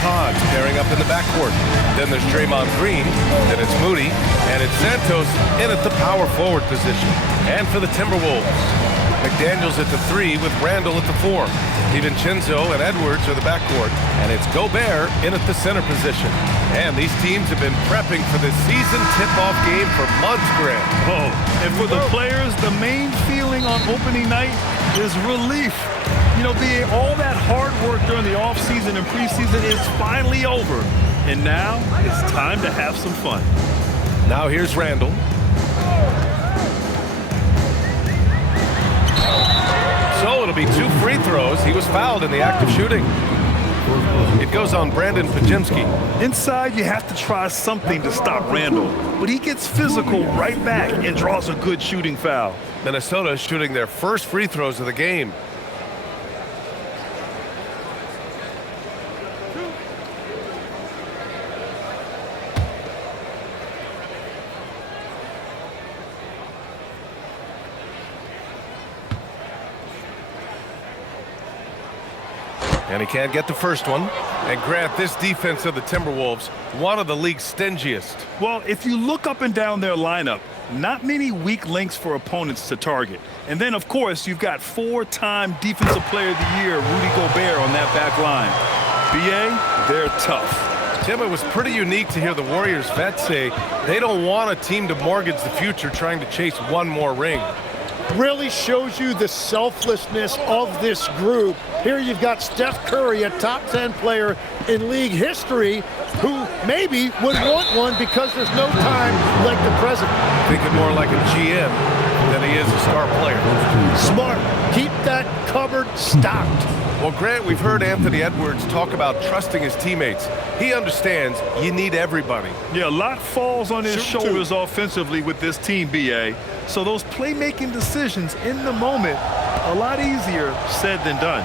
pods pairing up in the backcourt. Then there's Draymond Green, then it's Moody, and it's Santos in at the power forward position. And for the Timberwolves, McDaniels at the 3 with Randall at the 4. DiVincenzo and Edwards are the backcourt, and it's Gobert in at the center position. And these teams have been prepping for this season tip-off game for months, Grant. Oh, and for the players, the main feeling on opening night is relief. You know, all that hard work during the offseason and preseason is finally over. And now it's time to have some fun. Now here's Randall. So it'll be 2 free throws. He was fouled in the act of shooting. It goes on Brandon Pajemski. Inside, you have to try something to stop Randall. But he gets physical right back and draws a good shooting foul. Minnesota is shooting their first free throws of the game. And he can't get the first one. And Grant, this defense of the Timberwolves, one of the league's stingiest. Well, if you look up and down their lineup, not many weak links for opponents to target. And then, of course, you've got 4-time Defensive Player of the Year, Rudy Gobert, on that back line. BA, they're tough. Tim, it was pretty unique to hear the Warriors vets say they don't want a team to mortgage the future trying to chase one more ring. Really shows you the selflessness of this group. Here you've got Steph Curry, a top 10 player in league history, who maybe would want one because there's no time like the present. Thinking more like a GM than he is a star player. Smart. Keep that cupboard stocked. Well, Grant, we've heard Anthony Edwards talk about trusting his teammates. He understands you need everybody. Yeah, a lot falls on his shoulders offensively with this team, BA. So those playmaking decisions in the moment, a lot easier said than done.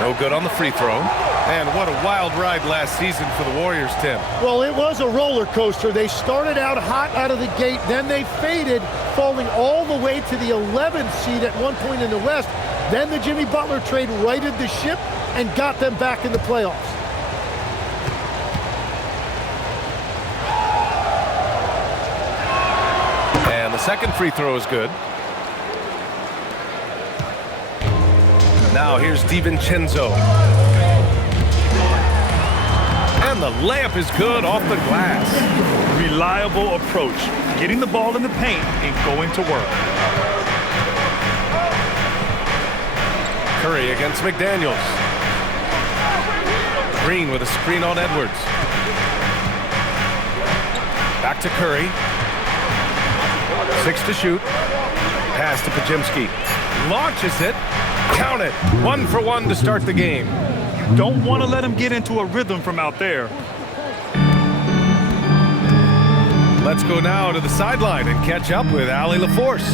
No good on the free throw. And what a wild ride last season for the Warriors, Tim. Well, it was a roller coaster. They started out hot out of the gate, then they faded, falling all the way to the 11th seed at one point in the West. Then the Jimmy Butler trade righted the ship and got them back in the playoffs. And the second free throw is good. Now here's DiVincenzo. And the layup is good off the glass. Reliable approach, getting the ball in the paint and going to work. Curry against McDaniels. Green with a screen on Edwards. Back to Curry. 6 to shoot. Pass to Pajemski. Launches it. Count it. 1 for 1 to start the game. Don't want to let him get into a rhythm from out there. Let's go now to the sideline and catch up with Allie LaForce.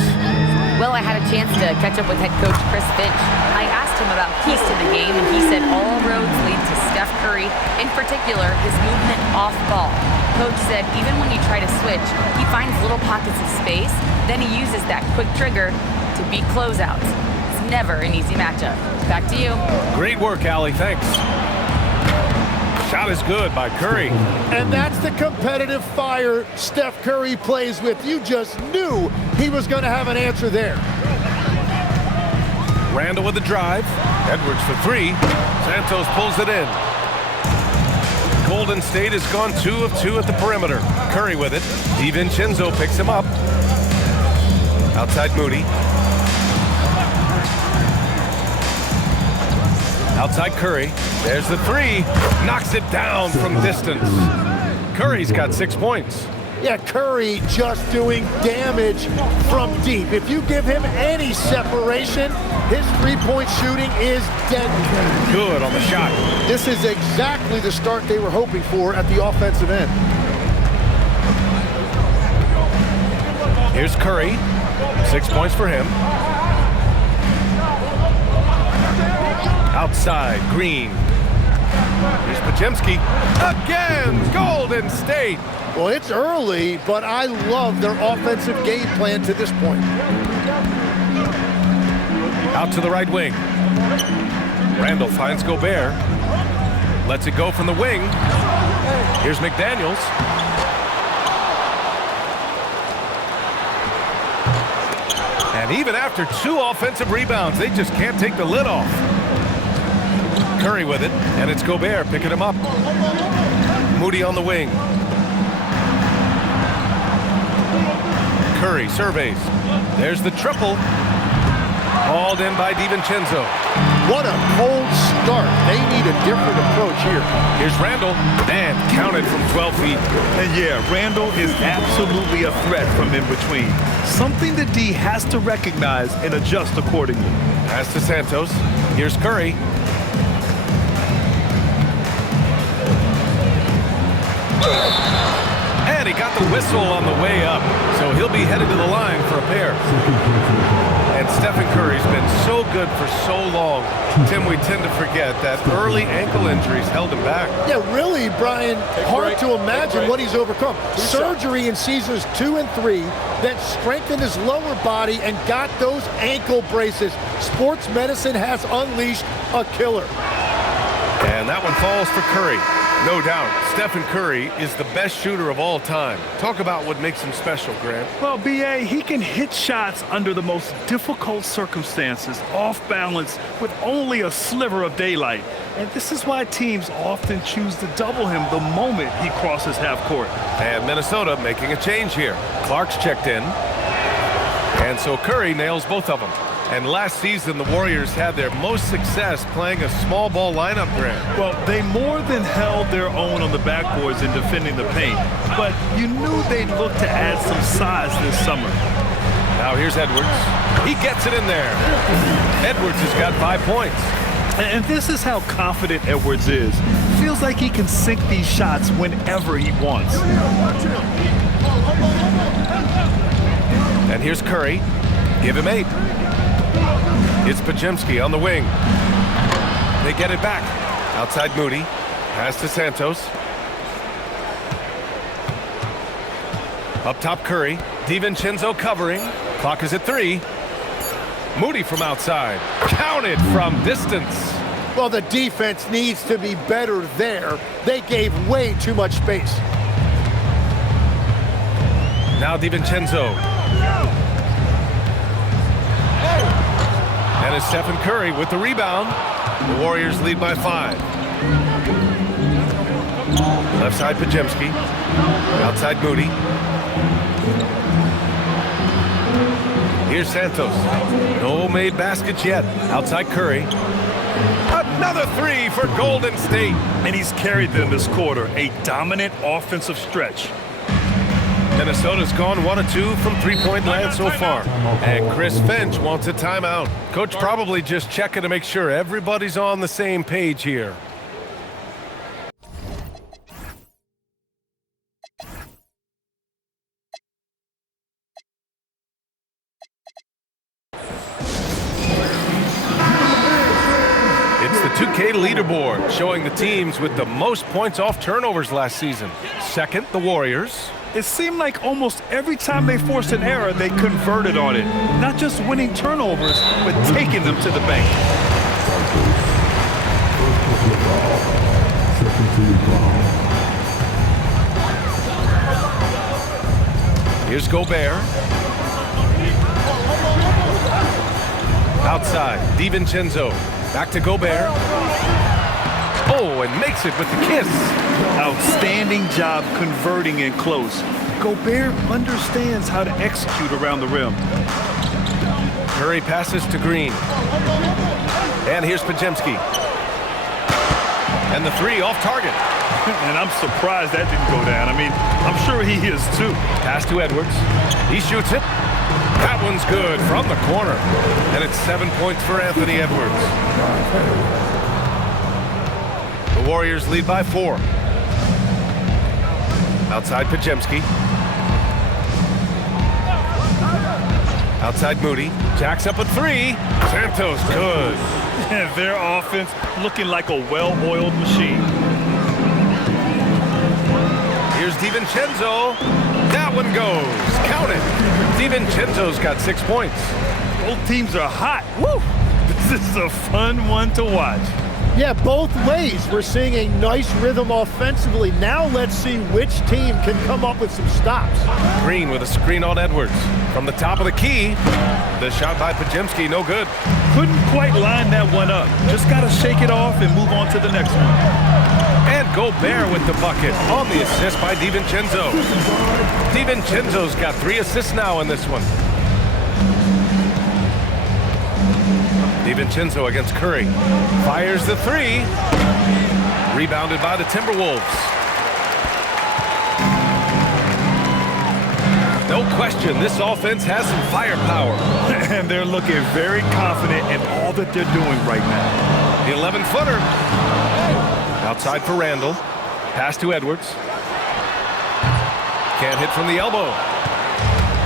Well, I had a chance to catch up with head coach Chris Finch. I asked him about keys to the game, and he said all roads lead to Steph Curry, in particular, his movement off ball. Coach said even when you try to switch, he finds little pockets of space, then he uses that quick trigger to beat closeouts. It's never an easy matchup. Back to you. Great work, Allie. Thanks. Shot is good by Curry. And that's the competitive fire Steph Curry plays with. You just knew he was going to have an answer there. Randall with the drive. Edwards for 3. Santos pulls it in. Golden State has gone 2 of 2 at the perimeter. Curry with it. DiVincenzo picks him up. Outside Moody. Outside Curry. There's the 3. Knocks it down from distance. Curry's got 6 points. Yeah, Curry just doing damage from deep. If you give him any separation, his three-point shooting is deadly. Good on the shot. This is exactly the start they were hoping for at the offensive end. Here's Curry. 6 points for him. Outside, Green. Here's Pajemski. Again, Golden State. Well, it's early, but I love their offensive game plan to this point. Out to the right wing. Randall finds Gobert. Lets it go from the wing. Here's McDaniels. And even after 2 offensive rebounds, they just can't take the lid off. Curry with it, and it's Gobert picking him up. Moody on the wing. Curry surveys. There's the triple. Hauled in by DiVincenzo. What a cold start. They need a different approach here. Here's Randall, and counted from 12 feet. And yeah, Randall is absolutely a threat from in between. Something the D has to recognize and adjust accordingly. Pass to Santos. Here's Curry. And he got the whistle on the way up, so he'll be headed to the line for a pair. And Stephen Curry's been so good for so long. Tim, we tend to forget that early ankle injuries held him back. Yeah, really, Brian, hard to imagine what he's overcome. Surgery in seasons 2 and 3, then strengthened his lower body and got those ankle braces. Sports medicine has unleashed a killer. And that one falls for Curry. No doubt, Stephen Curry is the best shooter of all time. Talk about what makes him special, Grant. Well, B.A., he can hit shots under the most difficult circumstances, off balance, with only a sliver of daylight. And this is why teams often choose to double him the moment he crosses half court. And Minnesota making a change here. Clark's checked in. And so Curry nails both of them. And last season, the Warriors had their most success playing a small ball lineup, Grant. Well, they more than held their own on the backboards in defending the paint. But you knew they'd look to add some size this summer. Now here's Edwards. He gets it in there. Edwards has got 5 points. And this is how confident Edwards is. Feels like he can sink these shots whenever he wants. And here's Curry. Give him 8. It's Podziemski on the wing. They get it back. Outside Moody. Pass to Santos. Up top Curry. DiVincenzo covering. Clock is at 3. Moody from outside. Counted from distance. Well, the defense needs to be better there. They gave way too much space. Now DiVincenzo. And it's Stephen Curry with the rebound. The Warriors lead by 5. Left side Podziemski. Outside Moody. Here's Santos. No made baskets yet. Outside Curry. Another 3 for Golden State. And he's carried them this quarter. A dominant offensive stretch. Minnesota's gone 1 of 2 from three-point land so far. And Chris Finch wants a timeout. Coach probably just checking to make sure everybody's on the same page here. It's the 2K leaderboard showing the teams with the most points off turnovers last season. Second, the Warriors. It seemed like almost every time they forced an error, they converted on it. Not just winning turnovers, but taking them to the bank. Here's Gobert. Outside, DiVincenzo. Back to Gobert. Oh, and makes it with the kiss. Outstanding job converting in close. Gobert understands how to execute around the rim. Curry passes to Green. And here's Podziemski. And the 3 off target. And I'm surprised that didn't go down. I mean, I'm sure he is too. Pass to Edwards. He shoots it. That one's good from the corner. And it's 7 points for Anthony Edwards. The Warriors lead by 4. Outside Podziemski. Outside Moody. Jacks up a 3. Santos good. And their offense looking like a well-oiled machine. Here's DiVincenzo. That one goes. Count it. DiVincenzo's got 6 points. Both teams are hot. Woo! This is a fun one to watch. Yeah, both ways. We're seeing a nice rhythm offensively. Now let's see which team can come up with some stops. Green with a screen on Edwards. From the top of the key, the shot by Podziemski, no good. Couldn't quite line that one up. Just got to shake it off and move on to the next one. And Gobert with the bucket on the assist by DiVincenzo. DiVincenzo's got 3 assists now in this one. DiVincenzo against Curry. Fires the 3. Rebounded by the Timberwolves. No question, this offense has some firepower. And they're looking very confident in all that they're doing right now. The 11-footer. Outside for Randall. Pass to Edwards. Can't hit from the elbow.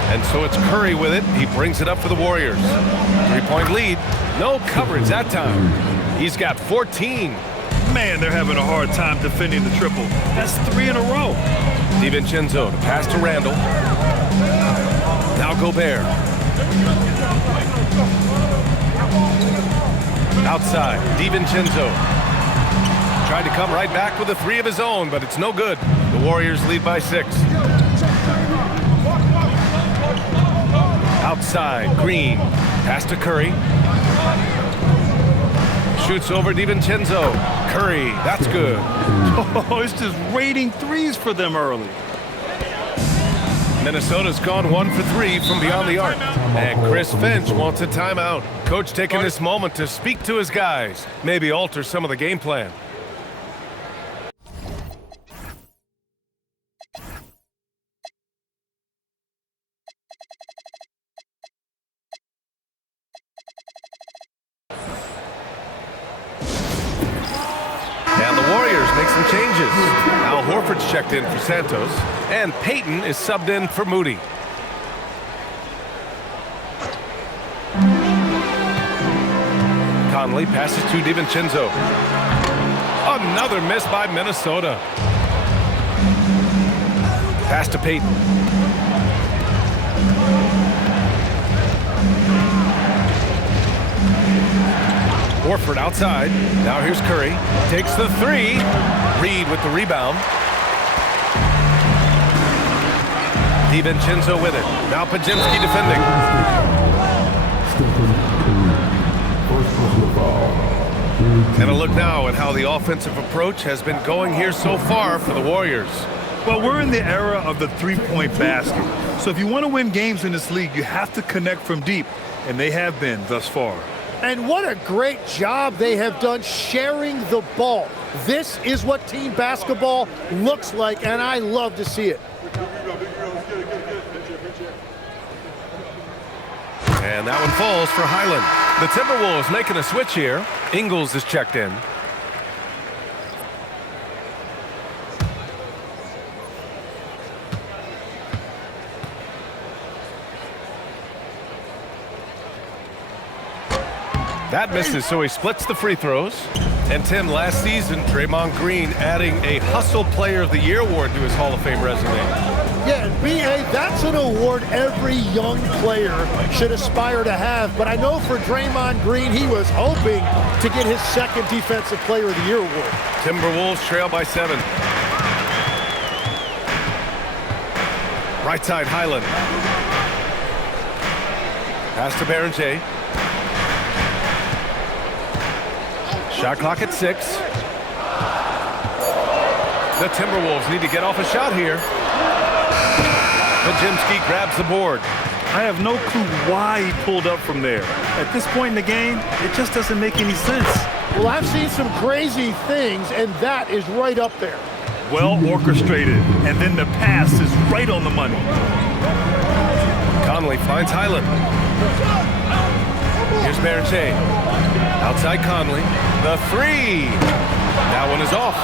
And so it's Curry with it. He brings it up for the Warriors. 3-point lead. No coverage that time. He's got 14. Man, they're having a hard time defending the triple. That's 3 in a row. DiVincenzo to pass to Randall. Now Gobert. Outside, DiVincenzo. Tried to come right back with a 3 of his own, but it's no good. The Warriors lead by 6. Outside, Green. Pass to Curry. Shoots over DiVincenzo. Curry, that's good. Oh, it's just raining 3s for them early. Minnesota's gone 1 for 3 from beyond the arc. And Chris Finch wants a timeout. Coach taking this moment to speak to his guys. Maybe alter some of the game plan. And the Warriors make some changes. Al Horford's checked in for Santos, and Payton is subbed in for Moody. Conley passes to DiVincenzo. Another miss by Minnesota. Pass to Payton. Horford outside. Now here's Curry. Takes the 3. Reed with the rebound. DiVincenzo with it. Now Podziemski defending. And a look now at how the offensive approach has been going here so far for the Warriors. Well, we're in the era of the 3-point basket. So if you want to win games in this league, you have to connect from deep. And they have been thus far. And what a great job they have done sharing the ball. This is what team basketball looks like, and I love to see it. And that one falls for Highland. The Timberwolves making a switch here. Ingles is checked in. That misses, so he splits the free throws. And Tim, last season, Draymond Green adding a Hustle Player of the Year award to his Hall of Fame resume. Yeah, and B.A., that's an award every young player should aspire to have. But I know for Draymond Green, he was hoping to get his 2nd Defensive Player of the Year award. Timberwolves trail by 7. Right side, Highland. Pass to Berenger. Shot clock at 6. The Timberwolves need to get off a shot here. Podziemski grabs the board. I have no clue why he pulled up from there. At this point in the game, it just doesn't make any sense. Well, I've seen some crazy things, and that is right up there. Well orchestrated, and then the pass is right on the money. Conley finds Highland. Here's Berenger. Outside Conley. The 3. That one is off.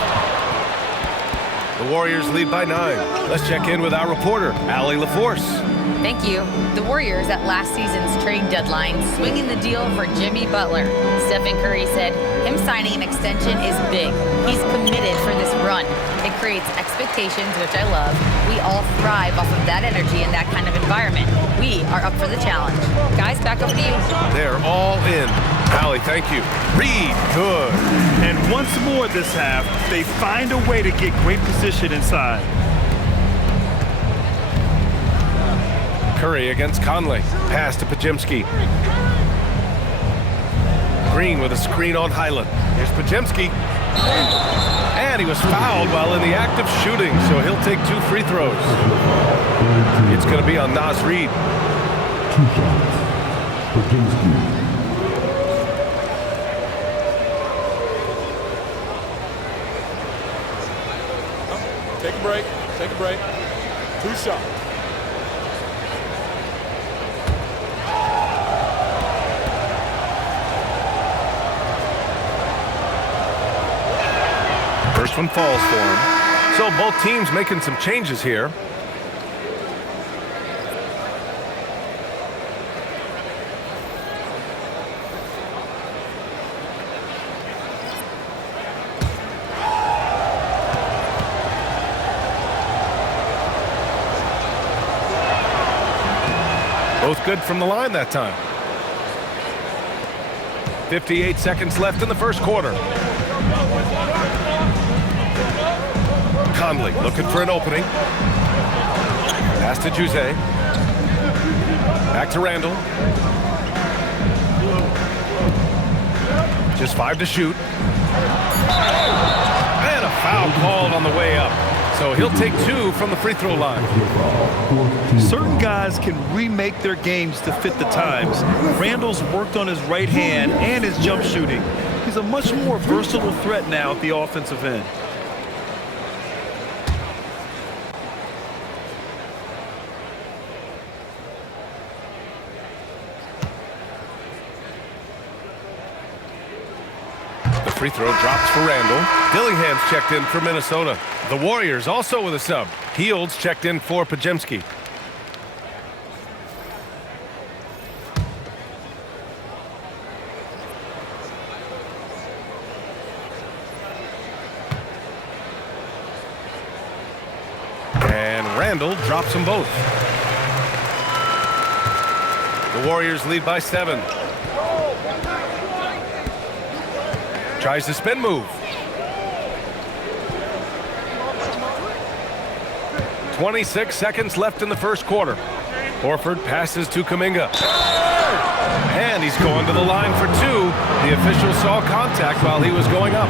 The Warriors lead by 9. Let's check in with our reporter, Allie LaForce. Thank you. The Warriors at last season's trade deadline swinging the deal for Jimmy Butler. Stephen Curry said him signing an extension is big. He's committed for this run. It creates expectations, which I love. We all thrive off of that energy and that kind of environment. We are up for the challenge. Guys, back over to you. They're all in. Allie, thank you. Reed, good. And once more this half, they find a way to get great position inside. Curry against Conley. Pass to Podziemski. Green with a screen on Highland. Here's Podziemski. And he was fouled while in the act of shooting, so he'll take 2 free throws. It's going to be on Naz Reid. 2 shots. Podziemski. Take a break. Take a break. 2 shots. First one falls for him. So both teams making some changes here. Both good from the line that time. 58 seconds left in the first quarter. Conley looking for an opening. Pass to Jose. Back to Randall. Just 5 to shoot. And a foul called on the way up. So he'll take 2 from the free throw line. Certain guys can remake their games to fit the times. Randall's worked on his right hand and his jump shooting. He's a much more versatile threat now at the offensive end. Free throw drops for Randall. Dillingham's checked in for Minnesota. The Warriors also with a sub. Heald's checked in for Podziemski. And Randall drops them both. The Warriors lead by 7. Tries the spin move. 26 seconds left in the first quarter. Horford passes to Kuminga. And he's going to the line for 2. The official saw contact while he was going up.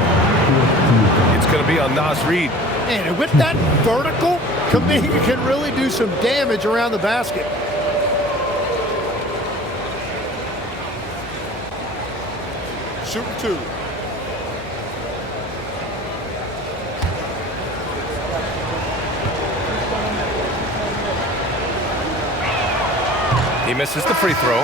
It's going to be on Naz Reid. And with that vertical, Kuminga can really do some damage around the basket. Shooting 2. He misses the free throw.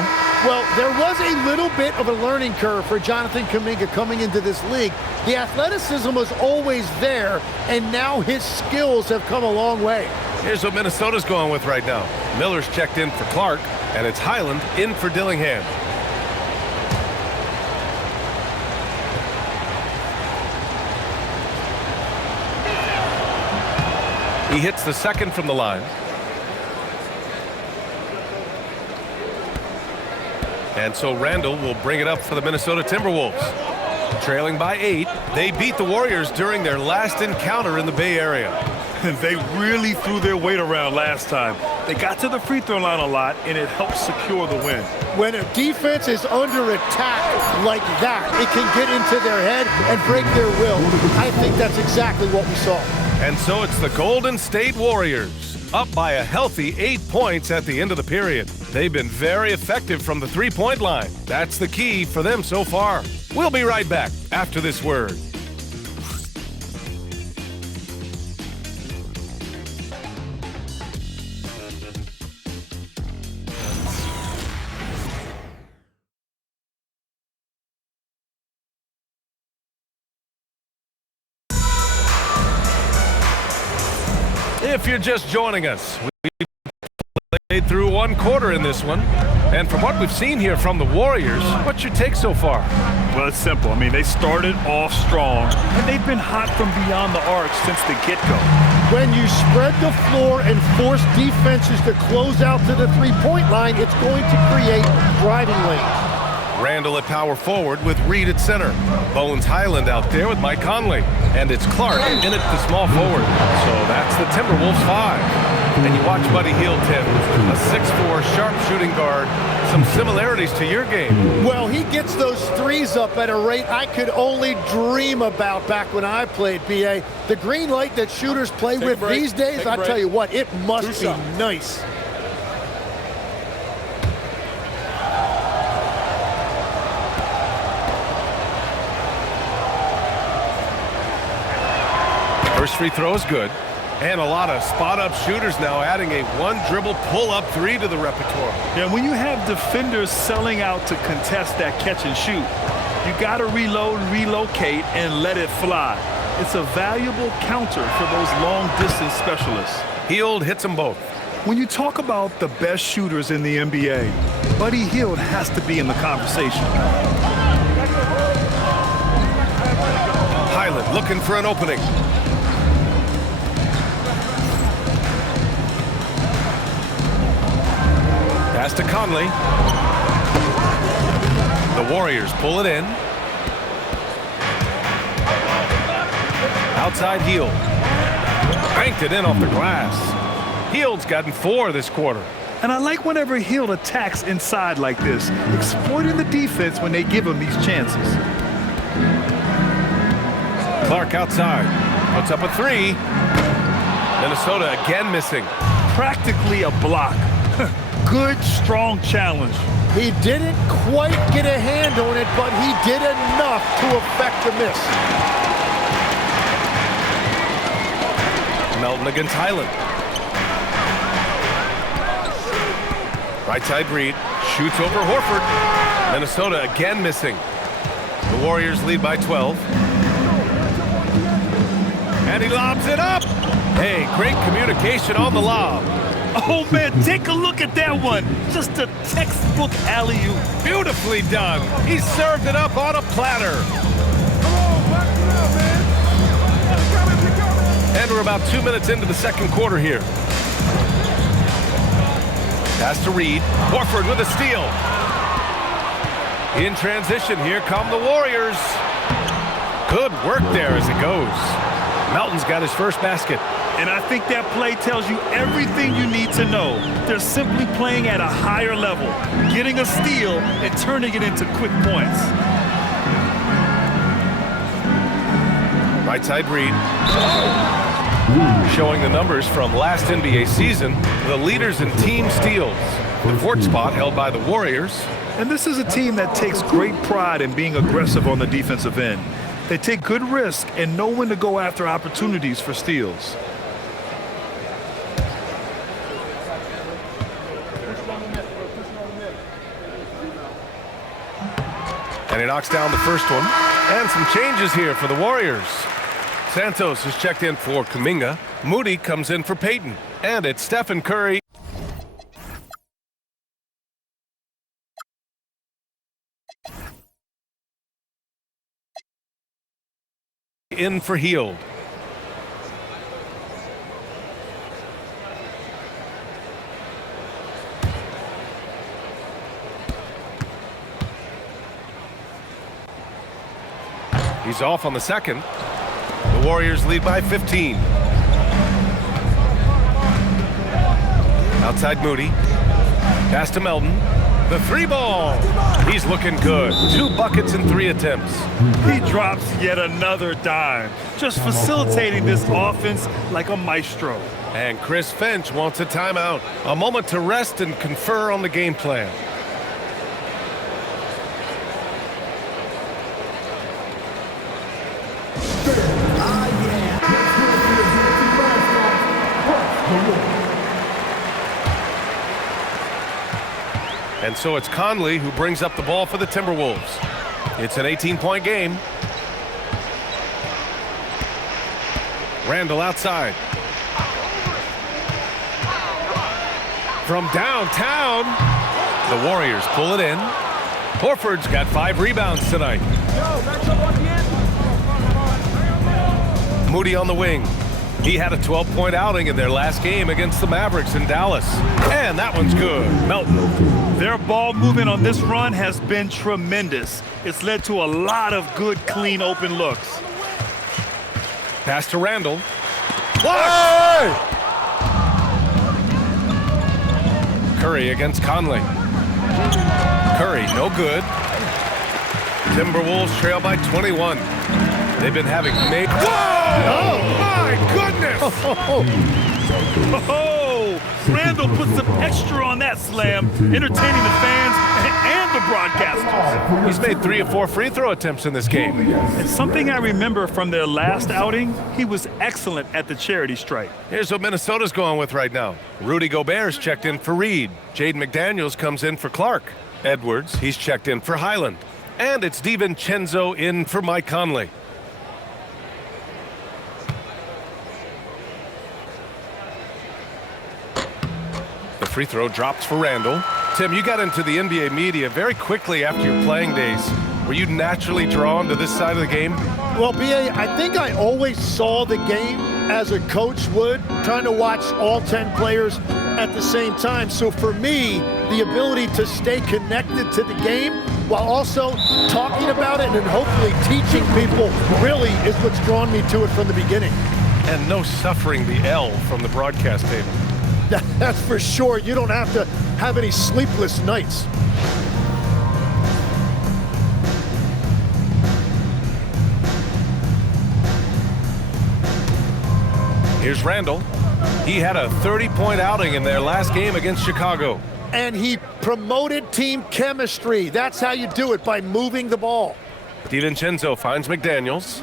Well, there was a little bit of a learning curve for Jonathan Kuminga coming into this league. The athleticism was always there, and now his skills have come a long way. Here's what Minnesota's going with right now. Miller's checked in for Clark, and it's Highland in for Dillingham. He hits the second from the line. And so Randall will bring it up for the Minnesota Timberwolves. Trailing by 8, they beat the Warriors during their last encounter in the Bay Area. They really threw their weight around last time. They got to the free throw line a lot, and it helped secure the win. When a defense is under attack like that, it can get into their head and break their will. I think that's exactly what we saw. And so it's the Golden State Warriors, up by a healthy 8 points at the end of the period. They've been very effective from the three-point line. That's the key for them so far. We'll be right back after this word. If you're just joining us, we played through 1 quarter in this one. And from what we've seen here from the Warriors, what's your take so far? Well, it's simple. I mean, they started off strong, and they've been hot from beyond the arc since the get-go. When you spread the floor and force defenses to close out to the three-point line, it's going to create driving lanes. Randall at power forward with Reed at center. Bones Highland out there with Mike Conley. And it's Clark in at the small forward. So that's the Timberwolves 5. And you watch Buddy Hield, Tim, a 6'4", sharp-shooting guard. Some similarities to your game. Well, he gets those threes up at a rate I could only dream about back when I played, BA. The green light that shooters play with these days, I tell you what, it must be nice. First free throw is good. And a lot of spot-up shooters now, adding a one-dribble pull-up three to the repertoire. Yeah, when you have defenders selling out to contest that catch and shoot, you got to reload, relocate, and let it fly. It's a valuable counter for those long-distance specialists. Hield hits them both. When you talk about the best shooters in the NBA, Buddy Hield has to be in the conversation. Highland looking for an opening. Pass to Conley. The Warriors pull it in. Outside Hield. Banked it in off the glass. Hield's gotten 4 this quarter. And I like whenever Hield attacks inside like this, exploiting the defense when they give him these chances. Clark outside. Puts up a 3. Minnesota again missing. Practically a block. Good, strong challenge. He didn't quite get a hand on it, but he did enough to affect the miss. Melton against Highland. Right side Reed. Shoots over Horford. Minnesota again missing. The Warriors lead by 12. And he lobs it up. Hey, great communication on the lob. Oh, man, take a look at that one. Just a textbook alley-oop. Beautifully done. He served it up on a platter. And we're about 2 minutes into the second quarter here. Pass to Reed. Horford with a steal. In transition, here come the Warriors. Good work there as it goes. Melton's got his first basket. And I think that play tells you everything you need to know. They're simply playing at a higher level, getting a steal and turning it into quick points. Right side Reed. Showing the numbers from last NBA season, the leaders in team steals. The 4th spot held by the Warriors. And this is a team that takes great pride in being aggressive on the defensive end. They take good risk and know when to go after opportunities for steals. And he knocks down the first one. And some changes here for the Warriors. Santos is checked in for Kuminga. Moody comes in for Payton. And it's Stephen Curry in for Hield. He's off on the second. The Warriors lead by 15. Outside Moody. Pass to Melton. The 3 ball. He's looking good. 2 buckets in 3 attempts. He drops yet another dime, just facilitating this offense like a maestro. And Chris Finch wants a timeout. A moment to rest and confer on the game plan. And so it's Conley who brings up the ball for the Timberwolves. It's an 18-point game. Randall outside. From downtown, the Warriors pull it in. Horford's got 5 rebounds tonight. Moody on the wing. He had a 12-point outing in their last game against the Mavericks in Dallas. And that one's good. Melton, their ball movement on this run has been tremendous. It's led to a lot of good, clean, open looks. Pass to Randall. Hey! Curry against Conley. Curry, no good. Timberwolves trail by 21. They've been having Whoa! Oh, my goodness! Oh, Randall put some extra on that slam, entertaining the fans and the broadcasters. He's made 3 of 4 free throw attempts in this game. And something I remember from their last outing, he was excellent at the charity stripe. Here's what Minnesota's going with right now. Rudy Gobert's checked in for Reed. Jaden McDaniels comes in for Clark. Edwards, he's checked in for Highland. And it's DiVincenzo in for Mike Conley. The free throw drops for Randall. Tim, you got into the NBA media very quickly after your playing days. Were you naturally drawn to this side of the game? Well, B.A., I think I always saw the game as a coach would, trying to watch all 10 players at the same time. So for me, the ability to stay connected to the game while also talking about it and hopefully teaching people really is what's drawn me to it from the beginning. And no suffering the L from the broadcast table. That's for sure. You don't have to have any sleepless nights. Here's Randall. He had a 30-point outing in their last game against Chicago. And he promoted team chemistry. That's how you do it, by moving the ball. DiVincenzo finds McDaniels.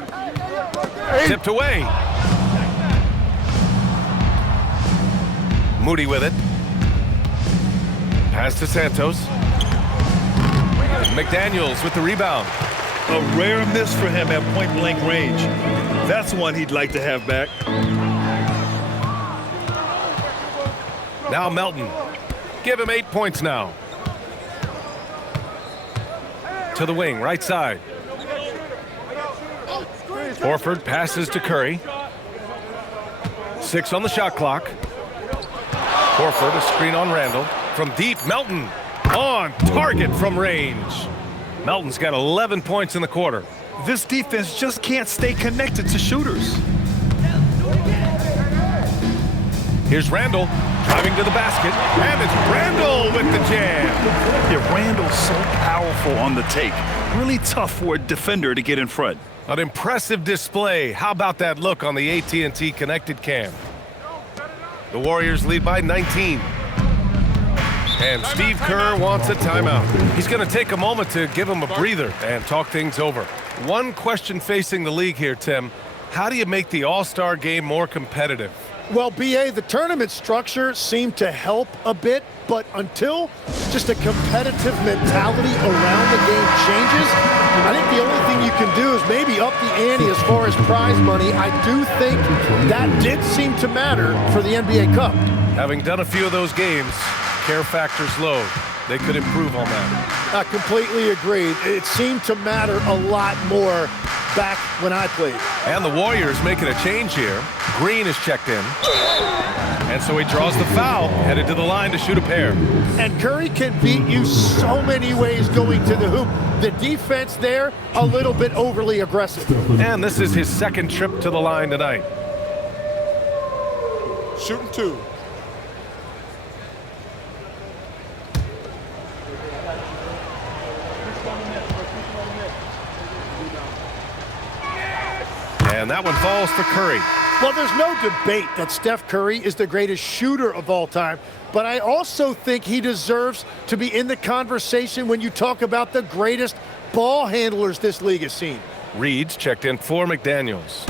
Tipped away. Moody with it. Pass to Santos. McDaniels with the rebound. A rare miss for him at point-blank range. That's one he'd like to have back. Now Melton. Give him 8 points now. To the wing, right side. Horford passes to Curry. 6 on the shot clock. Horford, a screen on Randall. From deep, Melton on target from range. Melton's got 11 points in the quarter. This defense just can't stay connected to shooters. Here's Randall driving to the basket, and it's Randall with the jam. Yeah, Randall's so powerful on the take. Really tough for a defender to get in front. An impressive display. How about that look on the AT&T connected cam? The Warriors lead by 19. And Steve Kerr wants a timeout. He's going to take a moment to give him a breather and talk things over. One question facing the league here, Tim. How do you make the All-Star game more competitive? Well, B.A., the tournament structure seemed to help a bit, but until just a competitive mentality around the game changes, I think the only thing you can do is maybe up the ante as far as prize money. I do think that did seem to matter for the NBA Cup. Having done a few of those games, care factor's low. They could improve on that. I completely agree. It seemed to matter a lot more back when I played. And the Warriors making a change here. Green is checked in. And so he draws the foul, headed to the line to shoot a pair. And Curry can beat you so many ways going to the hoop. The defense there, a little bit overly aggressive. And this is his second trip to the line tonight. Shooting 2. And that one falls for Curry. Well, there's no debate that Steph Curry is the greatest shooter of all time, but I also think he deserves to be in the conversation when you talk about the greatest ball handlers this league has seen. Reed's checked in for McDaniels.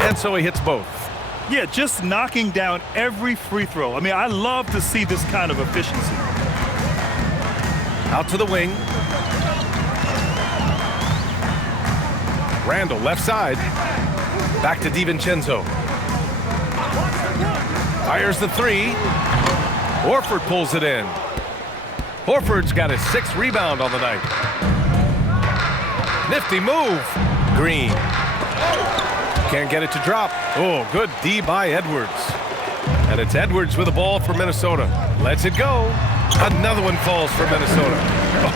And so he hits both. Yeah, just knocking down every free throw. I mean, I love to see this kind of efficiency. Out to the wing. Randall, left side. Back to DiVincenzo. Fires the 3. Horford pulls it in. Horford's got his 6th rebound on the night. Nifty move. Green. Can't get it to drop. Oh, good D by Edwards. And it's Edwards with the ball for Minnesota. Lets it go. Another one falls for Minnesota.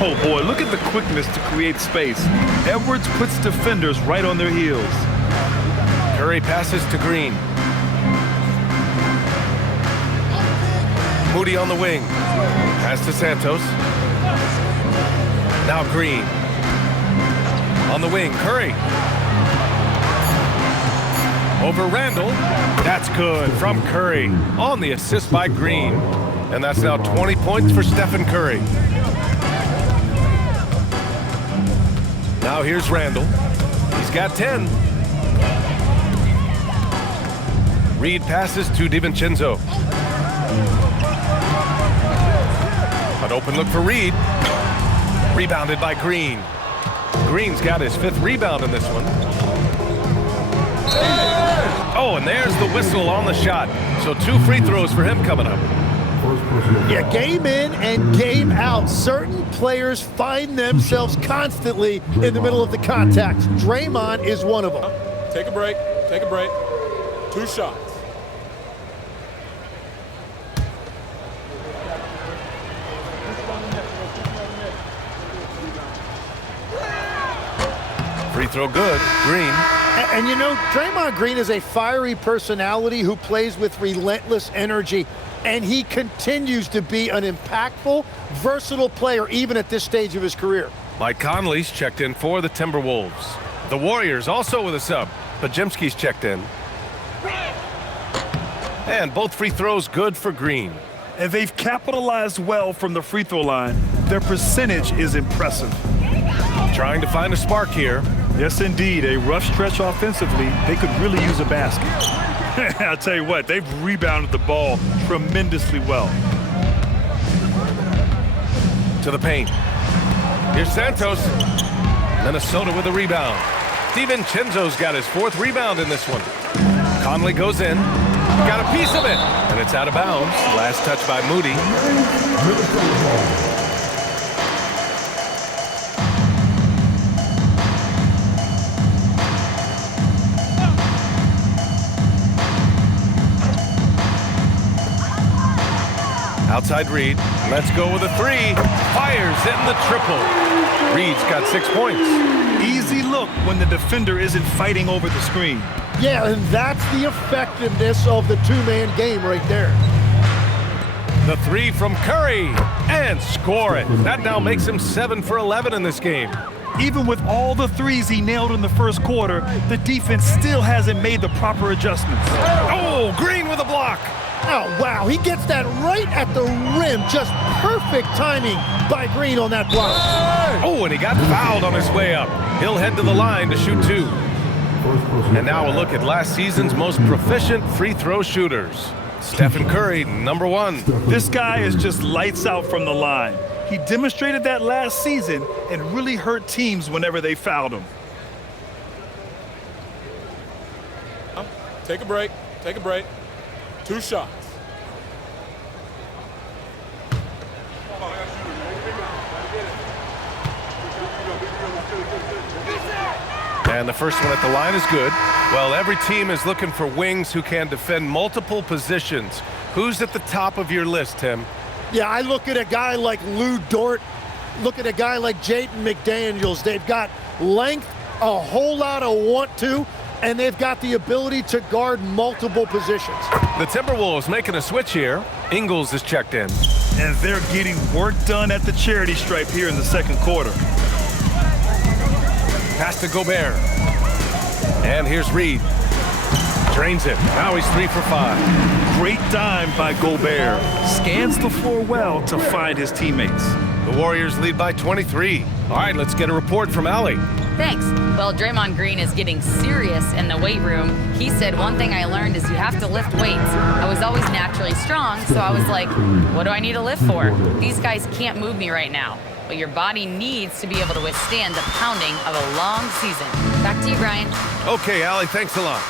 Oh boy, look at the quickness to create space. Edwards puts defenders right on their heels. Curry passes to Green. Moody on the wing. Pass to Santos. Now Green. On the wing, Curry. Over Randall. That's good from Curry. On the assist by Green. And that's now 20 points for Stephen Curry. Now here's Randall. He's got 10. Reed passes to DiVincenzo. An open look for Reed. Rebounded by Green. Green's got his 5th rebound in this one. Oh, and there's the whistle on the shot. So 2 free throws for him coming up. Yeah, game in and game out. Certain players find themselves constantly in the middle of the contact. Draymond is one of them. Take a break. Take a break. 2 shots. Free throw good. Green. And you know, Draymond Green is a fiery personality who plays with relentless energy. And he continues to be an impactful, versatile player even at this stage of his career. Mike Conley's checked in for the Timberwolves. The Warriors also with a sub. Pajemski's checked in. And both free throws good for Green. And they've capitalized well from the free throw line. Their percentage is impressive. Trying to find a spark here. Yes, indeed. A rough stretch offensively. They could really use a basket. I'll tell you what, they've rebounded the ball tremendously well. To the paint. Here's Santos. Minnesota with a rebound. DiVincenzo's got his 4th rebound in this one. Conley goes in. Got a piece of it. And it's out of bounds. Last touch by Moody. Outside Reed. Let's go with a 3. Fires in the triple. Reed's got 6 points. Easy look when the defender isn't fighting over the screen. Yeah, and that's the effectiveness of the 2-man game right there. The 3 from Curry. And score it. That now makes him 7 for 11 in this game. Even with all the threes he nailed in the first quarter, the defense still hasn't made the proper adjustments. Oh, Green with a block. Oh, wow, he gets that right at the rim. Just perfect timing by Green on that block. Oh, and he got fouled on his way up. He'll head to the line to shoot 2. And now a look at last season's most proficient free throw shooters. Stephen Curry, number 1. This guy is just lights out from the line. He demonstrated that last season and really hurt teams whenever they fouled him. Take a break. Take a break. 2 shots. And the first one at the line is good. Well, every team is looking for wings who can defend multiple positions. Who's at the top of your list, Tim? Yeah, I look at a guy like Lou Dort. Look at a guy like Jaden McDaniels. They've got length, a whole lot of want to, and they've got the ability to guard multiple positions. The Timberwolves making a switch here. Ingles is checked in. And they're getting work done at the charity stripe here in the second quarter. Pass to Gobert. And here's Reed. Drains it. Now he's 3 for 5. Great dime by Gobert. Scans the floor well to find his teammates. The Warriors lead by 23. All right, let's get a report from Allie. Thanks. Well, Draymond Green is getting serious in the weight room. He said, one thing I learned is you have to lift weights. I was always naturally strong, so I was like, what do I need to lift for? These guys can't move me right now. But your body needs to be able to withstand the pounding of a long season. Back to you, Brian. Okay, Allie, thanks a lot.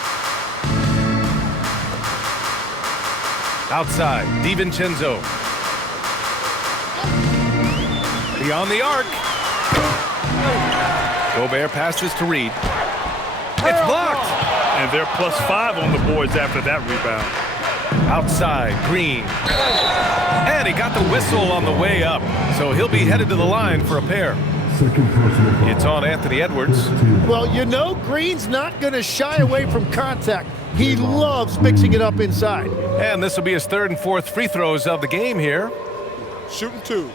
Outside, DiVincenzo. Beyond the arc. Gobert passes to Reed. It's blocked. And they're +5 on the boards after that rebound. Outside, Green. And he got the whistle on the way up, so he'll be headed to the line for a pair. Second personal foul. It's on Anthony Edwards. Well, you know Green's not going to shy away from contact. He loves mixing it up inside. And this will be his third and fourth free throws of the game here. Shooting 2.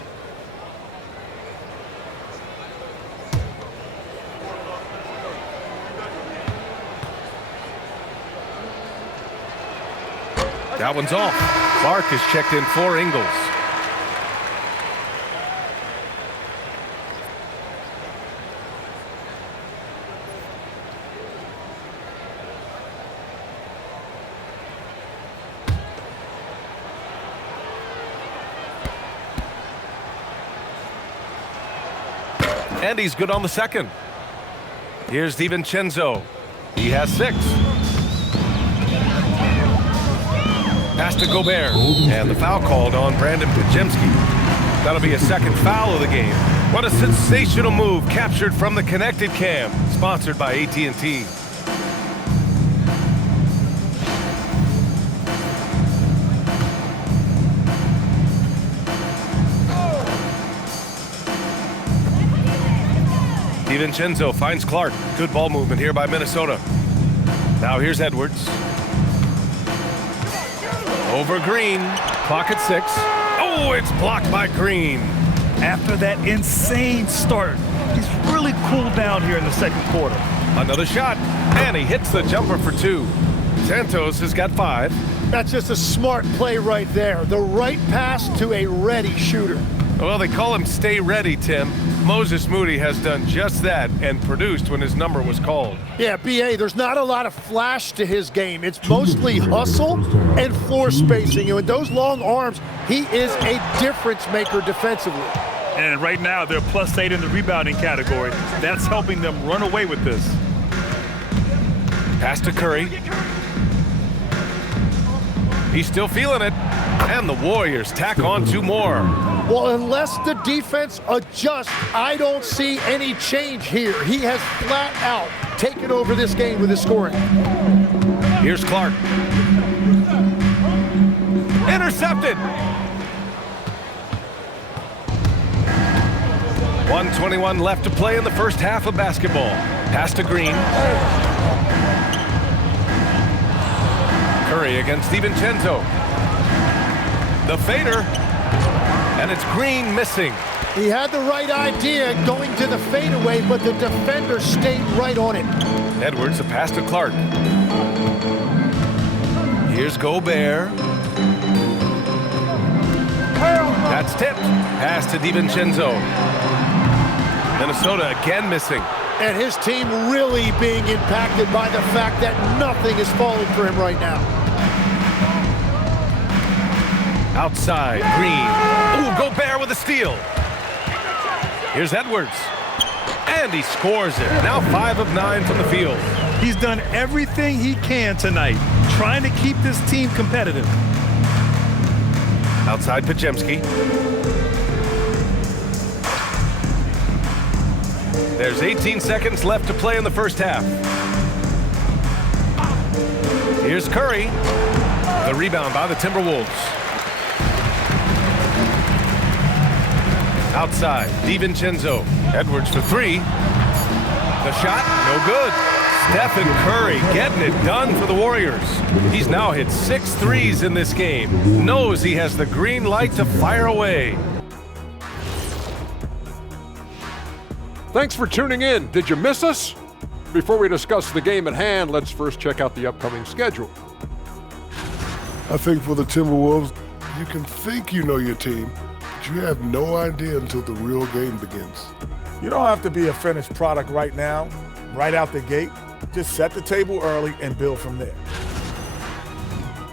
That one's off. Clark is checked in for Ingles. And he's good on the second. Here's DiVincenzo. He has 6. Pass to Gobert, and the foul called on Brandon Pajemski. That'll be a second foul of the game. What a sensational move captured from the Connected Cam, sponsored by AT&T. DiVincenzo finds Clark. Good ball movement here by Minnesota. Now here's Edwards. Over Green. Clock at 6. Oh, it's blocked by Green. After that insane start, he's really cooled down here in the second quarter. Another shot, and he hits the jumper for 2. Santos has got 5. That's just a smart play right there. The right pass to a ready shooter. Well, they call him Stay Ready, Tim. Moses Moody has done just that and produced when his number was called. Yeah, B.A., there's not a lot of flash to his game. It's mostly hustle and floor spacing. And with those long arms, he is a difference maker defensively. And right now, they're +8 in the rebounding category. That's helping them run away with this. Pass to Curry. He's still feeling it. And the Warriors tack on 2 more. Well, unless the defense adjusts, I don't see any change here. He has flat out taken over this game with his scoring. Here's Clark. Intercepted. 1:21 left to play in the first half of basketball. Pass to Green. Curry against DiVincenzo. The fader. And it's Green missing. He had the right idea going to the fadeaway, but the defender stayed right on it. Edwards, a pass to Clark. Here's Gobert. That's tipped. Pass to DiVincenzo. Minnesota again missing. And his team really being impacted by the fact that nothing is falling for him right now. Outside, Green. Ooh, Gobert with a steal. Here's Edwards. And he scores it. Now 5 of 9 from the field. He's done everything he can tonight, trying to keep this team competitive. Outside, Pajemski. There's 18 seconds left to play in the first half. Here's Curry. The rebound by the Timberwolves. Outside, DiVincenzo. Edwards for 3. The shot, no good. Stephen Curry getting it done for the Warriors. He's now hit 6 threes in this game. Knows he has the green light to fire away. Thanks for tuning in. Did you miss us? Before we discuss the game at hand, let's first check out the upcoming schedule. I think for the Timberwolves, you can think you know your team, but you have no idea until the real game begins. You don't have to be a finished product right now, right out the gate. Just set the table early and build from there.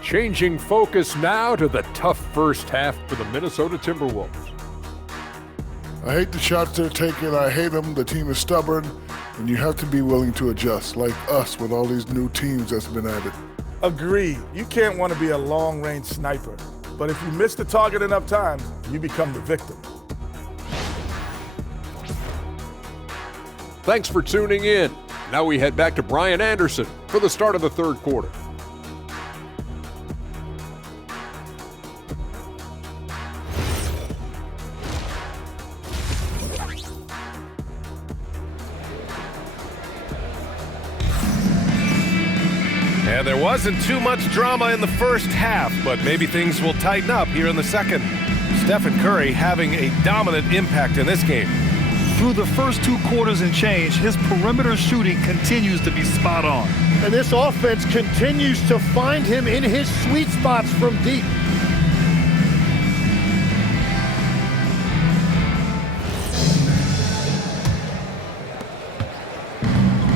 Changing focus now to the tough first half for the Minnesota Timberwolves. I hate the shots they're taking. I hate them. The team is stubborn, and you have to be willing to adjust, like us with all these new teams that's been added. Agreed. You can't want to be a long-range sniper, but if you miss the target enough times, you become the victim. Thanks for tuning in. Now we head back to Brian Anderson for the start of the third quarter. And there wasn't too much drama in the first half, but maybe things will tighten up here in the second. Stephen Curry having a dominant impact in this game. Through the first 2 quarters and change, his perimeter shooting continues to be spot on. And this offense continues to find him in his sweet spots from deep.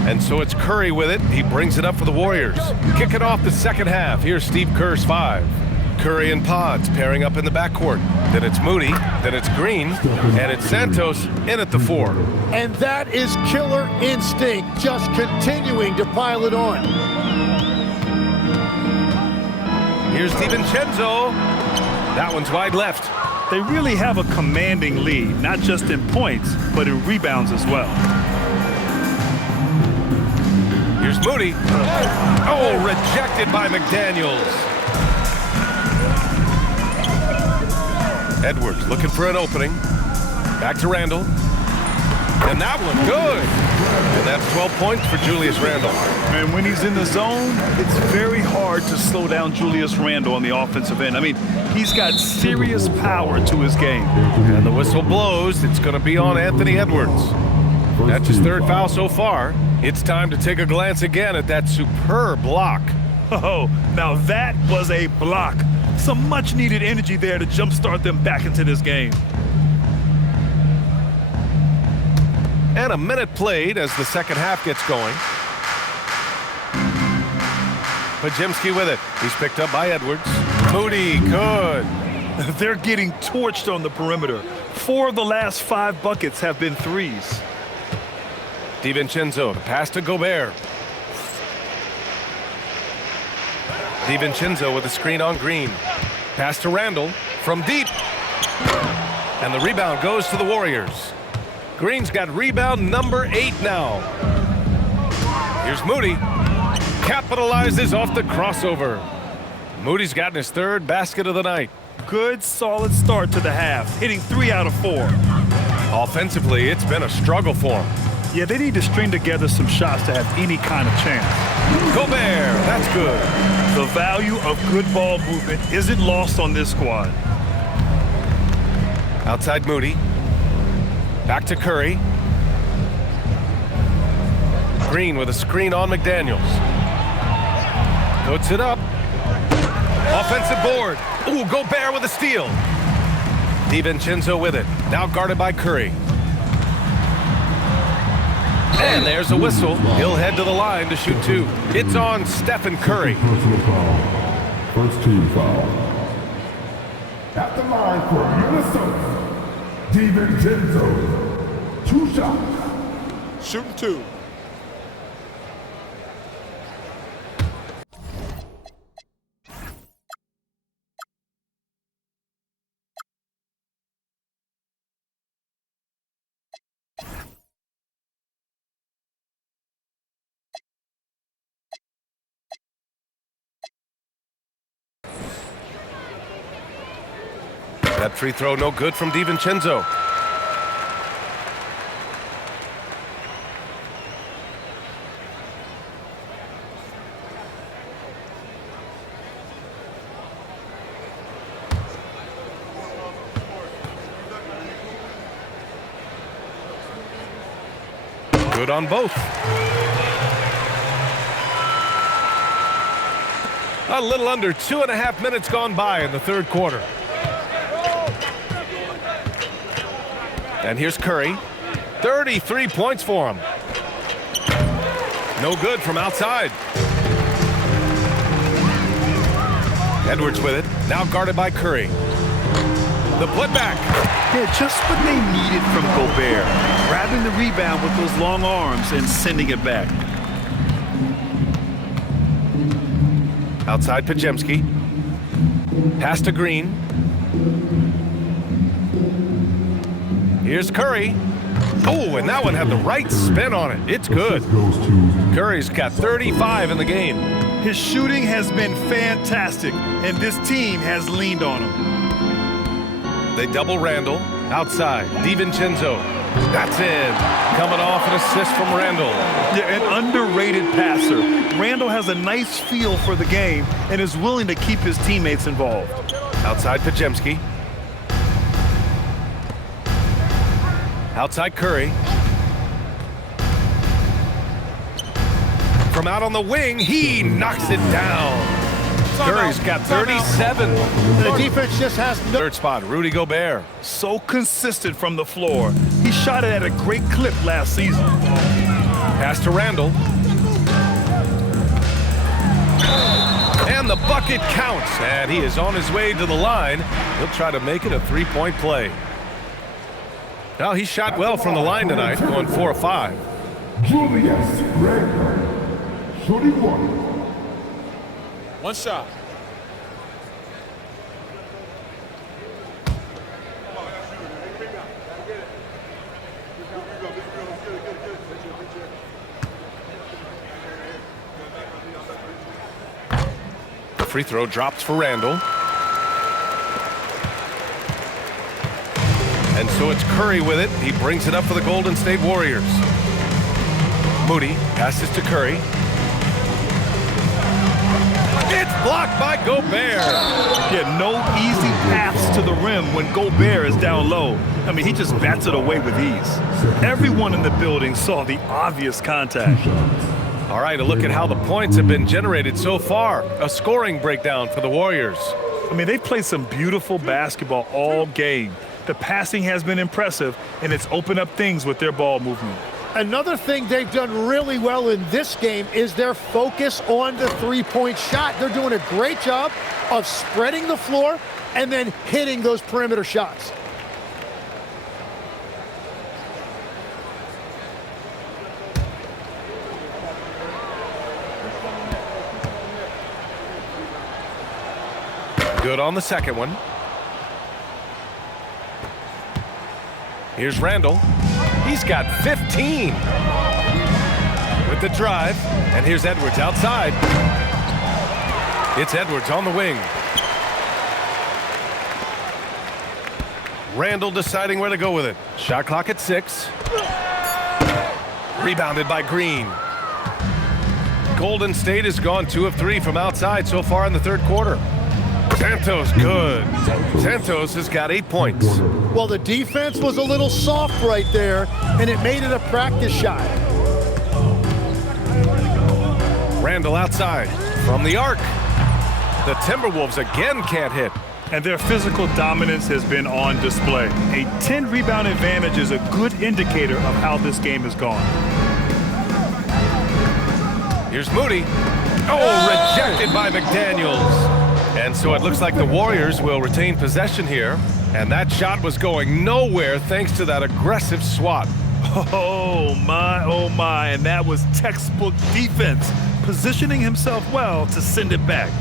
And so it's Curry with it. He brings it up for the Warriors. Kicking off the second half. Here's Steve Kerr's 5. Curry and Pods pairing up in the backcourt. Then it's Moody, then it's Green, and it's Santos in at the 4. And that is killer instinct, just continuing to pile it on. Here's DiVincenzo. That one's wide left. They really have a commanding lead, not just in points, but in rebounds as well. Here's Moody. Oh, rejected by McDaniels. Edwards looking for an opening. Back to Randle. And that one, good. And that's 12 points for Julius Randle. And when he's in the zone, it's very hard to slow down Julius Randle on the offensive end. I mean, he's got serious power to his game. And the whistle blows. It's going to be on Anthony Edwards. That's his 3rd foul so far. It's time to take a glance again at that superb block. Oh, now that was a block. Some much-needed energy there to jumpstart them back into this game. And a minute played as the second half gets going. Podziemski with it. He's picked up by Edwards. Moody, good. They're getting torched on the perimeter. 4 of the last 5 buckets have been threes. DiVincenzo, the pass to Gobert. DiVincenzo with a screen on Green. Pass to Randle from deep. And the rebound goes to the Warriors. Green's got rebound number 8 now. Here's Moody. Capitalizes off the crossover. Moody's gotten his 3rd basket of the night. Good, solid start to the half, hitting 3 out of 4. Offensively, it's been a struggle for him. Yeah, they need to string together some shots to have any kind of chance. Gobert, that's good. The value of good ball movement isn't lost on this squad. Outside Moody. Back to Curry. Green with a screen on McDaniels. Puts it up. Offensive board. Ooh, Gobert with a steal. DiVincenzo with it. Now guarded by Curry. And there's a whistle. He'll head to the line to shoot 2. It's on Stephen Curry. Personal foul. First team foul. At the line for Minnesota, DiVincenzo. 2 shots. Shooting 2. That free throw no good from DiVincenzo. Good on both. A little under 2.5 minutes gone by in the 3rd quarter. And here's Curry. 33 points for him. No good from outside. Edwards with it. Now guarded by Curry. The putback. Yeah, just what they needed from Gobert. Grabbing the rebound with those long arms and sending it back. Outside Podziemski. Pass to Green. Here's Curry. Oh, and that one had the right spin on it. It's good. Goes to Curry's got 35 in the game. His shooting has been fantastic, and this team has leaned on him. They double Randall. Outside, DiVincenzo. That's in. Coming off an assist from Randall. Yeah, an underrated passer. Randall has a nice feel for the game and is willing to keep his teammates involved. Outside Pajemski. Outside Curry. From out on the wing, he knocks it down. Curry's got 37. The defense just has no... Third spot, Rudy Gobert. So consistent from the floor. He shot it at a great clip last season. Pass to Randall. And the bucket counts. And he is on his way to the line. He'll try to make it a three-point play. Now, he shot well from the line tonight, going 4 of 5. Julius Randle. Shooting one. One shot. The free throw drops for Randall. And so it's Curry with it. He brings it up for the Golden State Warriors. Moody passes to Curry. It's blocked by Gobert. Yeah, no easy paths to the rim when Gobert is down low. I mean, he just bats it away with ease. Everyone in the building saw the obvious contact. All right, a look at how the points have been generated so far. A scoring breakdown for the Warriors. I mean, they've played some beautiful basketball all game. The passing has been impressive, and it's opened up things with their ball movement. Another thing they've done really well in this game is their focus on the three-point shot. They're doing a great job of spreading the floor and then hitting those perimeter shots. Good on the second one. Here's Randall. He's got 15 with the drive. And here's Edwards outside. It's Edwards on the wing. Randall deciding where to go with it. Shot clock at 6. Rebounded by Green. Golden State has gone 2 of 3 from outside so far in the third quarter. Santos, good. Santos has got 8 points. Well, the defense was a little soft right there, and it made it a practice shot. Randall outside from the arc. The Timberwolves again can't hit. And their physical dominance has been on display. A 10-rebound advantage is a good indicator of how this game has gone. Here's Moody. Oh, rejected by McDaniels. And so it looks like the Warriors will retain possession here. And that shot was going nowhere thanks to that aggressive swat. Oh my, and that was textbook defense, positioning himself well to send it back.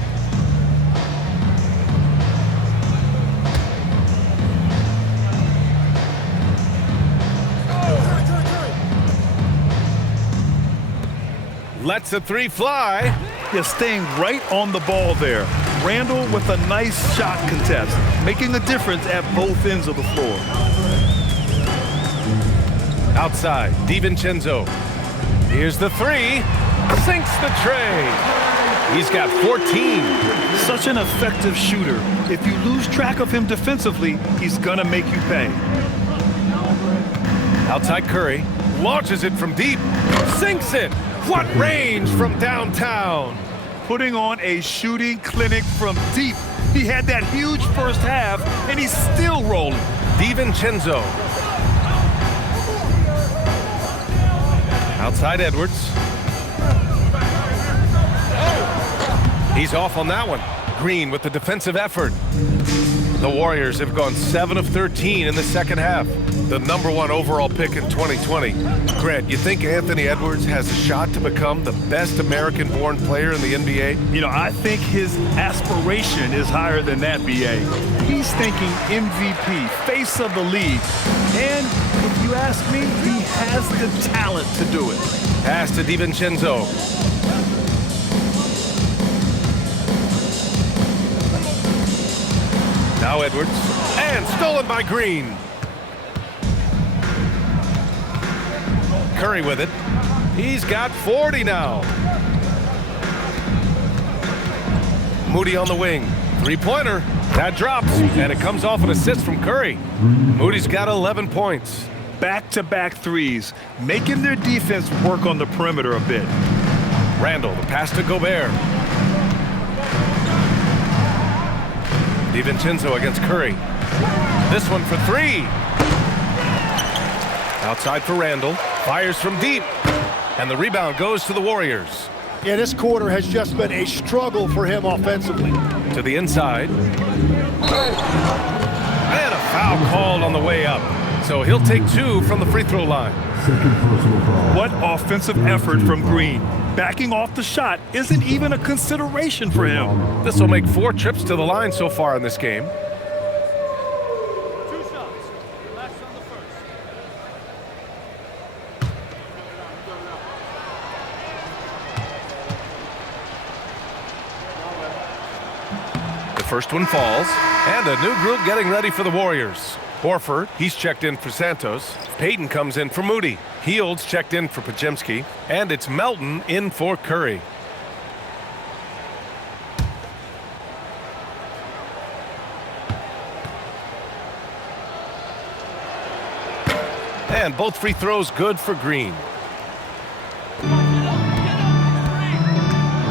Lets a 3 fly. Yeah, staying right on the ball there. Randall with a nice shot contest, making a difference at both ends of the floor. Outside, DiVincenzo. Here's the 3. Sinks the tray. He's got 14. Such an effective shooter. If you lose track of him defensively, he's gonna make you pay. Outside Curry. Launches it from deep. Sinks it. What range from downtown. Putting on a shooting clinic from deep. He had that huge first half, and he's still rolling. DiVincenzo. Outside Edwards. He's off on that one. Green with the defensive effort. The Warriors have gone 7 of 13 in the second half. The #1 overall pick in 2020. Grant, you think Anthony Edwards has a shot to become the best American-born player in the NBA? You know, I think his aspiration is higher than that, B.A. He's thinking MVP, face of the league. And if you ask me, he has the talent to do it. Pass to DiVincenzo. Now Edwards. And stolen by Green. Curry with it. He's got 40 now. Moody on the wing. Three-pointer. That drops, and it comes off an assist from Curry. Moody's got 11 points. Back-to-back threes, making their defense work on the perimeter a bit. Randall, the pass to Gobert. DiVincenzo against Curry. This one for three. Outside for Randall. Fires from deep. And the rebound goes to the Warriors. Yeah, this quarter has just been a struggle for him offensively. To the inside. And a foul called on the way up. So he'll take 2 from the free throw line. Second personal foul. What offensive effort from Green. Backing off the shot isn't even a consideration for him. This will make 4 trips to the line so far in this game. The first one falls, and a new group getting ready for the Warriors. Horford, he's checked in for Santos. Payton comes in for Moody. Heald's checked in for Podziemski. And it's Melton in for Curry. And both free throws good for Green.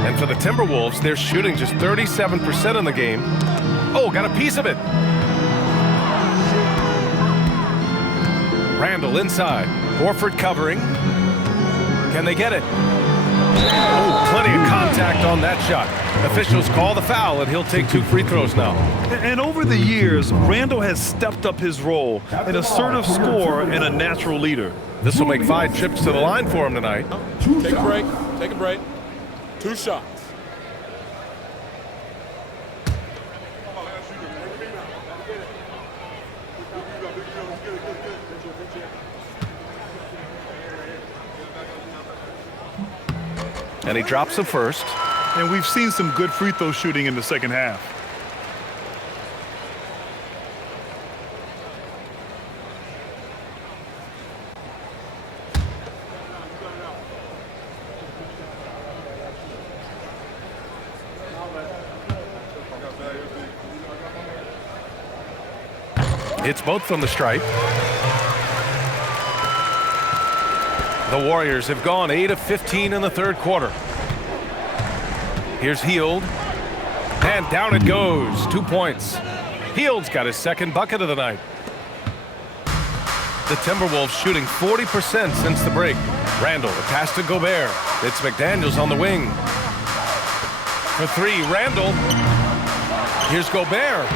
And for the Timberwolves, they're shooting just 37% in the game. Oh, got a piece of it. Randall inside. Horford covering. Can they get it? Oh, plenty of contact on that shot. Officials call the foul, and he'll take 2 free throws now. And over the years, Randall has stepped up his role, an assertive scorer and a natural leader. This will make 5 trips to the line for him tonight. Take a break. Take a break. 2 shots. And he drops the first. And we've seen some good free throw shooting in the second half. Hits both from the stripe. The Warriors have gone 8 of 15 in the third quarter. Here's Hield. And down it goes. 2 points. Hield's got his second bucket of the night. The Timberwolves shooting 40% since the break. Randall, the pass to Gobert. It's McDaniels on the wing. For 3, Randall. Here's Gobert.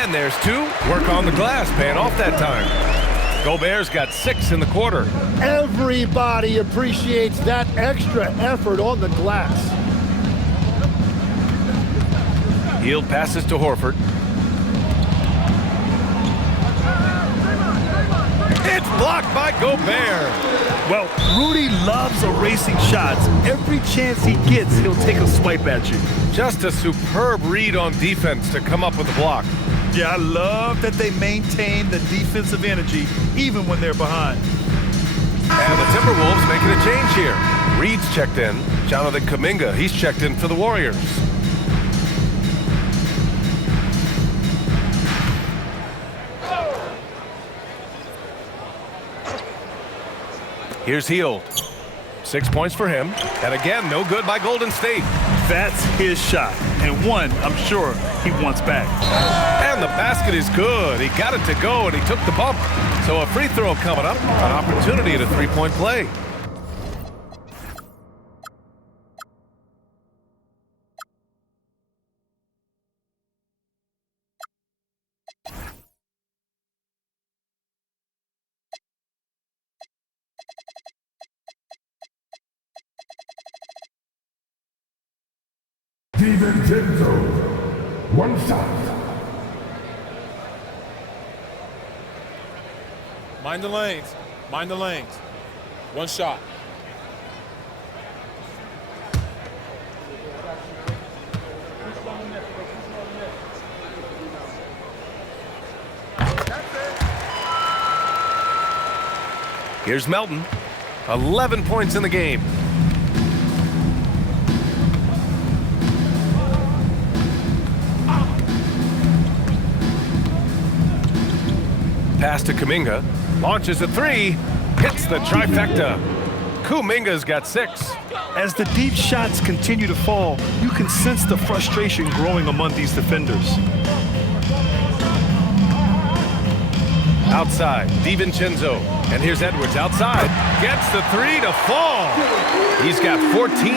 And there's 2. Work on the glass, paying off that time. Gobert's got 6 in the quarter. Everybody appreciates that extra effort on the glass. Hield passes to Horford. It's blocked by Gobert. Well, Rudy loves erasing shots. Every chance he gets, he'll take a swipe at you. Just a superb read on defense to come up with the block. Yeah, I love that they maintain the defensive energy even when they're behind. And the Timberwolves making a change here. Reed's checked in. Jonathan Kuminga, he's checked in for the Warriors. Here's Hield. 6 points for him. And again, no good by Golden State. That's his shot. And one, I'm sure, he wants back. And the basket is good. He got it to go, and he took the bump. So a free throw coming up. An opportunity at a three-point play. DiVincenzo. One shot. Mind the lanes. Mind the lanes. One shot. Here's Melton. 11 points in the game. Pass to Kuminga. Launches a three. Hits the trifecta. Kuminga's got 6. As the deep shots continue to fall, you can sense the frustration growing among these defenders. Outside, DiVincenzo. And here's Edwards outside. Gets the 3 to fall. He's got 14.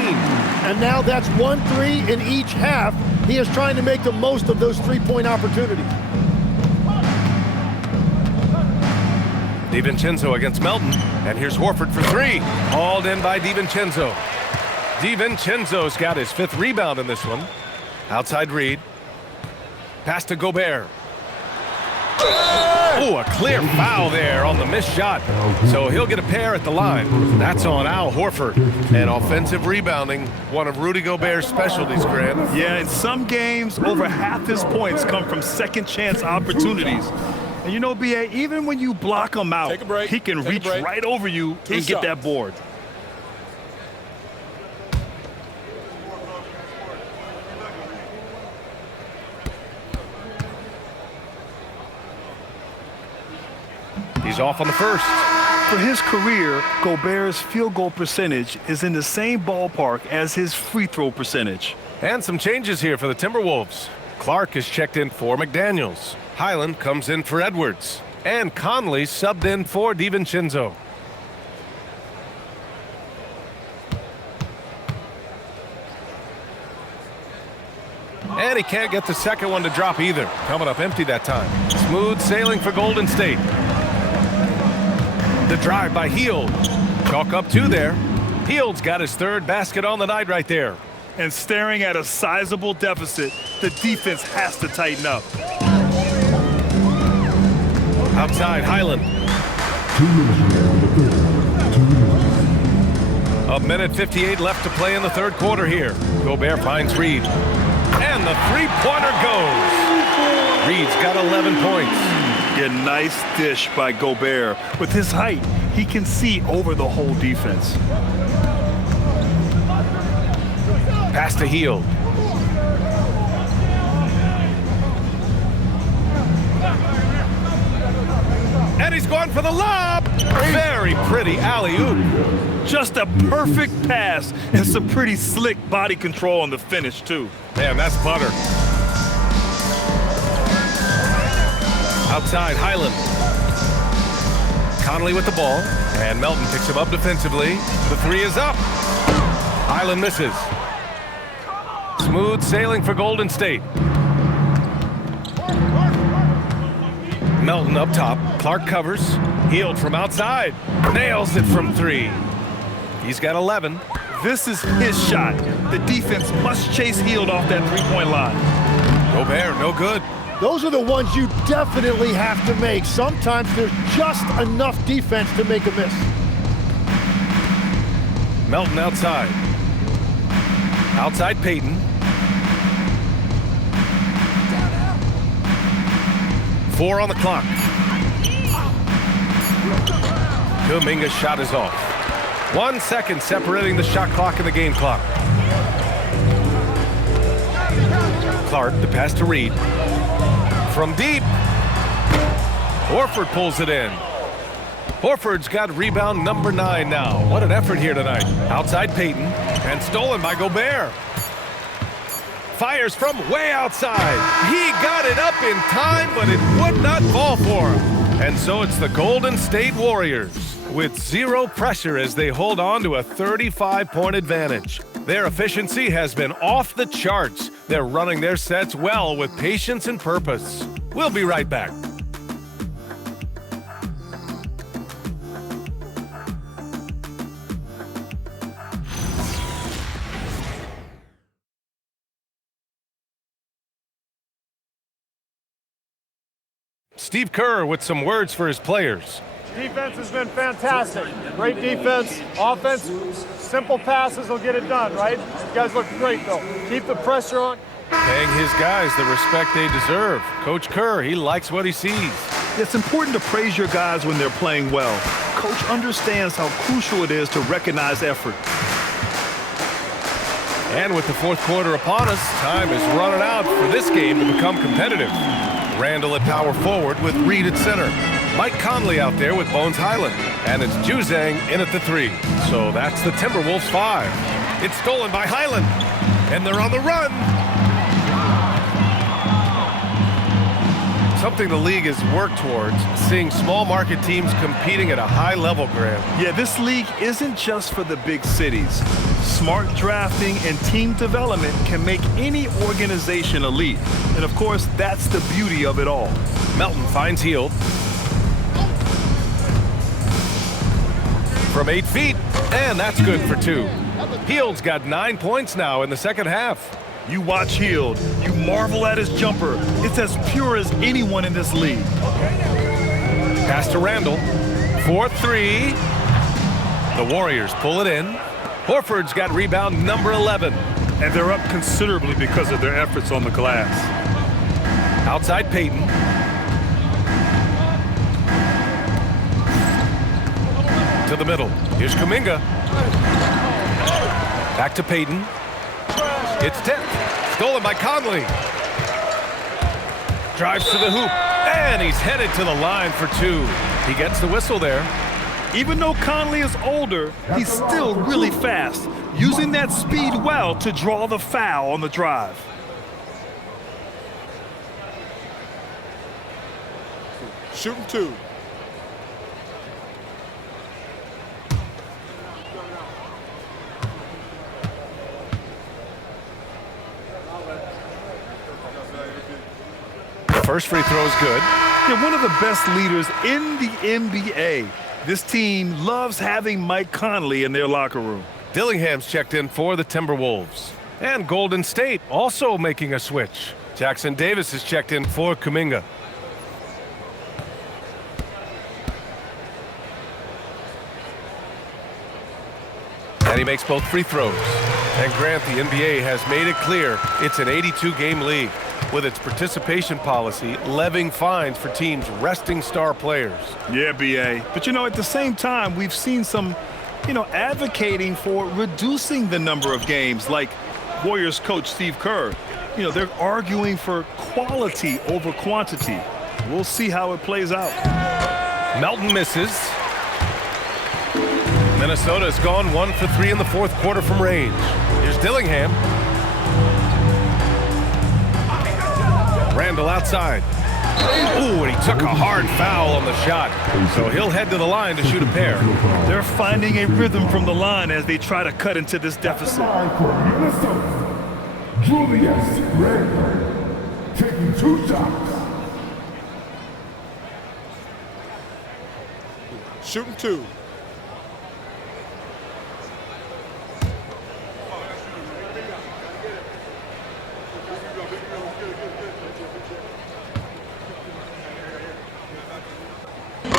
And now that's 1 3 in each half. He is trying to make the most of those three-point opportunities. DiVincenzo against Melton. And here's Horford for 3. Hauled in by DiVincenzo. DiVincenzo's got his 5th rebound in this one. Outside Reed. Pass to Gobert. Oh, a clear foul there on the missed shot. So he'll get a pair at the line. That's on Al Horford. And offensive rebounding, one of Rudy Gobert's specialties, Grant. Yeah, in some games, over half his points come from second chance opportunities. And you know, B.A., even when you block him out, Take a break. he can reach right over you and get that board. He's off on the first. For his career, Gobert's field goal percentage is in the same ballpark as his free throw percentage. And some changes here for the Timberwolves. Clark is checked in for McDaniels. Highland comes in for Edwards. And Conley subbed in for DiVincenzo. And he can't get the second one to drop either. Coming up empty that time. Smooth sailing for Golden State. The drive by Hield. Chalk up 2 there. Hield's got his 3rd basket on the night right there. And staring at a sizable deficit, the defense has to tighten up. Outside, Highland. 2 minutes remaining in the third. 2 minutes. A minute 58 left to play in the 3rd quarter here. Gobert finds Reed. And the 3-pointer goes. Reed's got 11 points. A nice dish by Gobert. With his height, he can see over the whole defense. Pass to Hield. And he's going for the lob. Very pretty alley-oop. Just a perfect pass and some pretty slick body control on the finish, too. Man, that's butter. Outside, Highland. Conley with the ball. And Melton picks him up defensively. The 3 is up. Highland misses. Smooth sailing for Golden State. Melton up top. Clark covers. Hield from outside. Nails it from 3. He's got 11. This is his shot. The defense must chase Hield off that 3-point line. Gobert, no good. Those are the ones you definitely have to make. Sometimes there's just enough defense to make a miss. Melton outside. Outside Payton. Four on the clock. Kuminga's shot is off. 1 second separating the shot clock and the game clock. Clark, the pass to Reed. From deep. Horford pulls it in. Horford's got rebound number 9 now. What an effort here tonight. Outside Payton. And stolen by Gobert. Fires from way outside. He got it up in time, but it would not fall for him. And so it's the Golden State Warriors with zero pressure as they hold on to a 35-point advantage. Their efficiency has been off the charts. They're running their sets well with patience and purpose. We'll be right back. Steve Kerr with some words for his players. Defense has been fantastic. Great defense. Offense, simple passes will get it done, right? You guys look great, though. Keep the pressure on. Paying his guys the respect they deserve. Coach Kerr, he likes what he sees. It's important to praise your guys when they're playing well. Coach understands how crucial it is to recognize effort. And with the fourth quarter upon us, time is running out for this game to become competitive. Randall at power forward with Reed at center. Mike Conley out there with Bones Highland. And it's Juzang in at the 3. So that's the Timberwolves 5. It's stolen by Highland. And they're on the run. Something the league has worked towards, seeing small market teams competing at a high level, Graham. Yeah, this league isn't just for the big cities. Smart drafting and team development can make any organization elite. And of course, that's the beauty of it all. Melton finds Hield. From 8 feet, and that's good for 2. Hield's got 9 points now in the second half. You watch Hield, you marvel at his jumper. It's as pure as anyone in this league. Pass to Randall. 4-3. The Warriors pull it in. Horford's got rebound number 11. And they're up considerably because of their efforts on the glass. Outside Payton. To the middle. Here's Kuminga. Back to Payton. It's tipped. Stolen by Conley. Drives to the hoop. And he's headed to the line for 2. He gets the whistle there. Even though Conley is older, he's still really fast, using that speed well to draw the foul on the drive. Shooting 2. First free throw is good. They're one of the best leaders in the NBA. This team loves having Mike Conley in their locker room. Dillingham's checked in for the Timberwolves. And Golden State also making a switch. Jackson Davis is checked in for Kuminga. And he makes both free throws. And Grant, the NBA has made it clear it's an 82-game league with its participation policy levying fines for teams resting star players. Yeah, B.A. But, at the same time, we've seen some, advocating for reducing the number of games, like Warriors coach Steve Kerr. They're arguing for quality over quantity. We'll see how it plays out. Melton misses. Minnesota has gone 1 for 3 in the fourth quarter from range. Here's Dillingham. Randall outside. Ooh, and he took a hard foul on the shot. So he'll head to the line to shoot a pair. They're finding a rhythm from the line as they try to cut into this deficit. Julius Randle taking 2 shots. Shooting 2.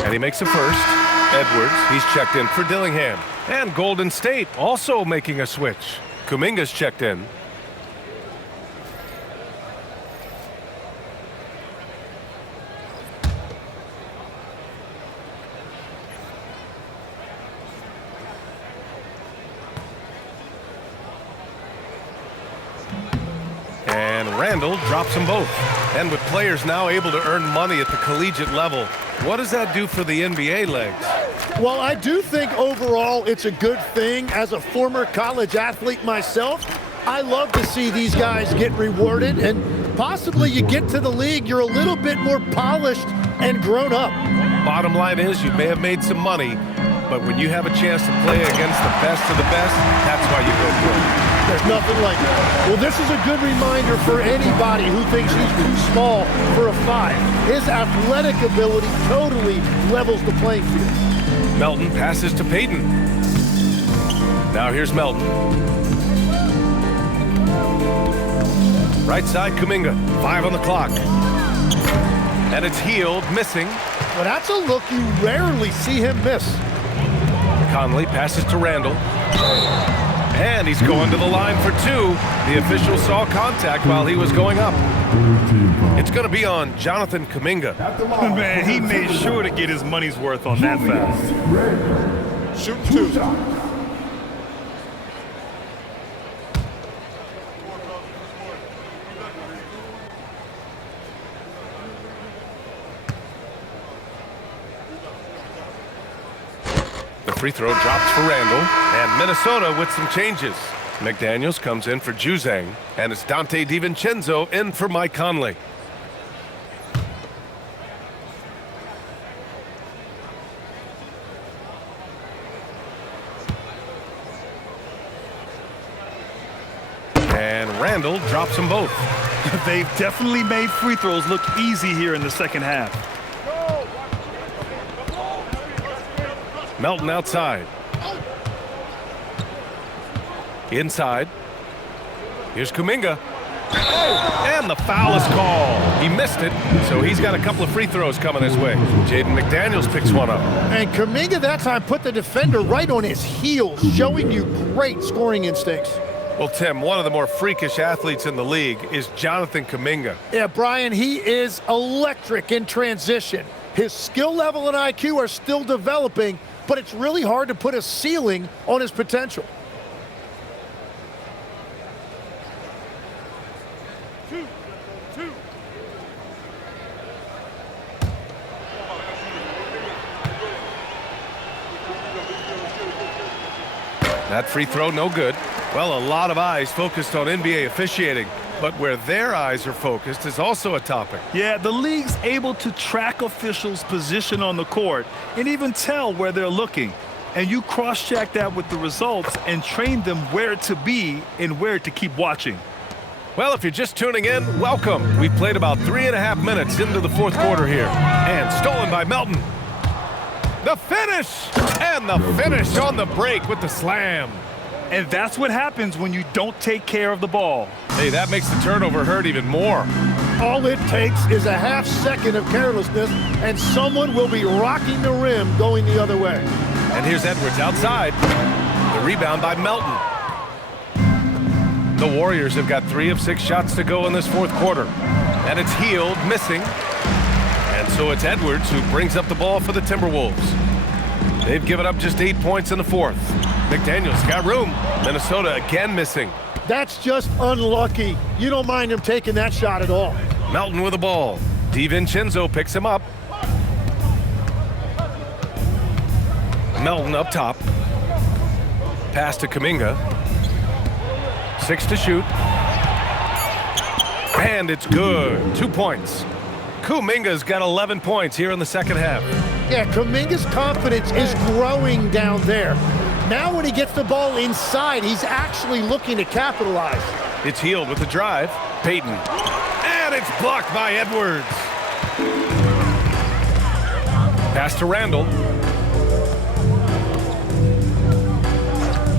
And he makes a first. Edwards, he's checked in for Dillingham. And Golden State also making a switch. Kuminga's checked in. And Randall drops them both. And with players now able to earn money at the collegiate level, what does that do for the NBA legs? Well, I do think overall it's a good thing. As a former college athlete myself, I love to see these guys get rewarded, and possibly you get to the league, you're a little bit more polished and grown up. Bottom line is you may have made some money, but when you have a chance to play against the best of the best, that's why you go pro. There's nothing like that. Well, this is a good reminder for anybody who thinks he's too small for a 5. His athletic ability totally levels the playing field. Melton passes to Payton. Now here's Melton. Right side, Kuminga. 5 on the clock. And it's Healed, missing. Well, that's a look you rarely see him miss. Conley passes to Randall. And he's going to the line for two. The official saw contact while he was going up. It's going to be on Jonathan Kuminga. Man, he made sure to get his money's worth on that foul. Shooting two. The free throw drops for Randall. And Minnesota with some changes. McDaniels comes in for Juzang. And it's Dante DiVincenzo in for Mike Conley. And Randall drops them both. They've definitely made free throws look easy here in the second half. Melton outside. Inside. Here's Kuminga. And the foul is called. He missed it, so he's got a couple of free throws coming his way. Jaden McDaniels picks one up. And Kuminga that time put the defender right on his heels, showing you great scoring instincts. Well, Tim, one of the more freakish athletes in the league is Jonathan Kuminga. Yeah, Brian, he is electric in transition. His skill level and IQ are still developing, but it's really hard to put a ceiling on his potential. That free throw, no good. Well, a lot of eyes focused on NBA officiating, but where their eyes are focused is also a topic. Yeah, the league's able to track officials' position on the court and even tell where they're looking. And you cross-check that with the results and train them where to be and where to keep watching. Well, if you're just tuning in, welcome. We've played about 3.5 minutes into the fourth quarter here. And stolen by Melton. The finish! And the finish on the break with the slam. And that's what happens when you don't take care of the ball. Hey, that makes the turnover hurt even more. All it takes is a half second of carelessness, and someone will be rocking the rim going the other way. And here's Edwards outside. The rebound by Melton. The Warriors have got 3 of 6 shots to go in this fourth quarter. And it's Healed, missing. And so it's Edwards who brings up the ball for the Timberwolves. They've given up just 8 points in the fourth. McDaniels got room. Minnesota again missing. That's just unlucky. You don't mind him taking that shot at all. Melton with the ball. DiVincenzo picks him up. Melton up top. Pass to Kuminga. 6 to shoot. And it's good. 2 points. Kuminga's got 11 points here in the second half. Yeah, Kuminga's confidence is growing down there. Now when he gets the ball inside, he's actually looking to capitalize. It's Healed with the drive. Payton. And it's blocked by Edwards. Pass to Randall.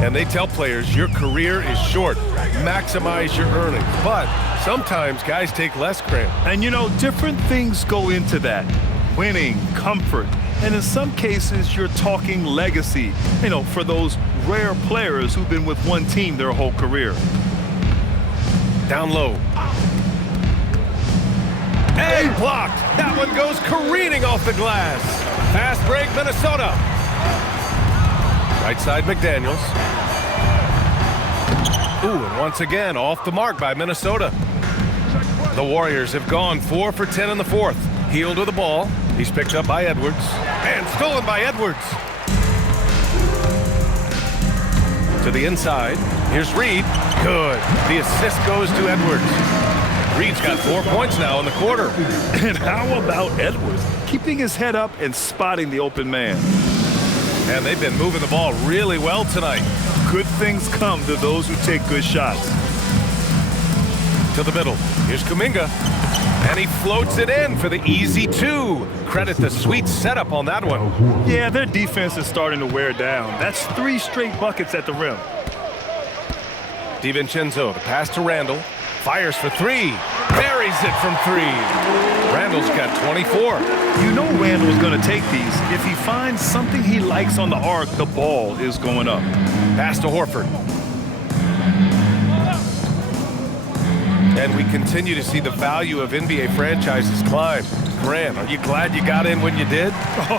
And they tell players your career is short. Maximize your earnings. But sometimes guys take less credit. And you know, different things go into that. Winning, comfort, and in some cases, you're talking legacy, you know, for those rare players who've been with one team their whole career. Down low. And blocked. That one goes careening off the glass. Fast break, Minnesota. Right side, McDaniels. Ooh, and once again, off the mark by Minnesota. The Warriors have gone 4 for 10 in the fourth. Healed with the ball. He's picked up by Edwards. And stolen by Edwards. To the inside. Here's Reed. Good. The assist goes to Edwards. Reed's got 4 points now in the quarter. And how about Edwards? Keeping his head up and spotting the open man. And they've been moving the ball really well tonight. Good things come to those who take good shots. To the middle. Here's Kuminga. And he floats it in for the easy 2. Credit the sweet setup on that one. Yeah, their defense is starting to wear down. That's 3 straight buckets at the rim. DiVincenzo, the pass to Randall. Fires for three. Buries it from three. Randall's got 24. You know Randall's going to take these. If he finds something he likes on the arc, the ball is going up. Pass to Horford. And we continue to see the value of NBA franchises climb. Grant, are you glad you got in when you did?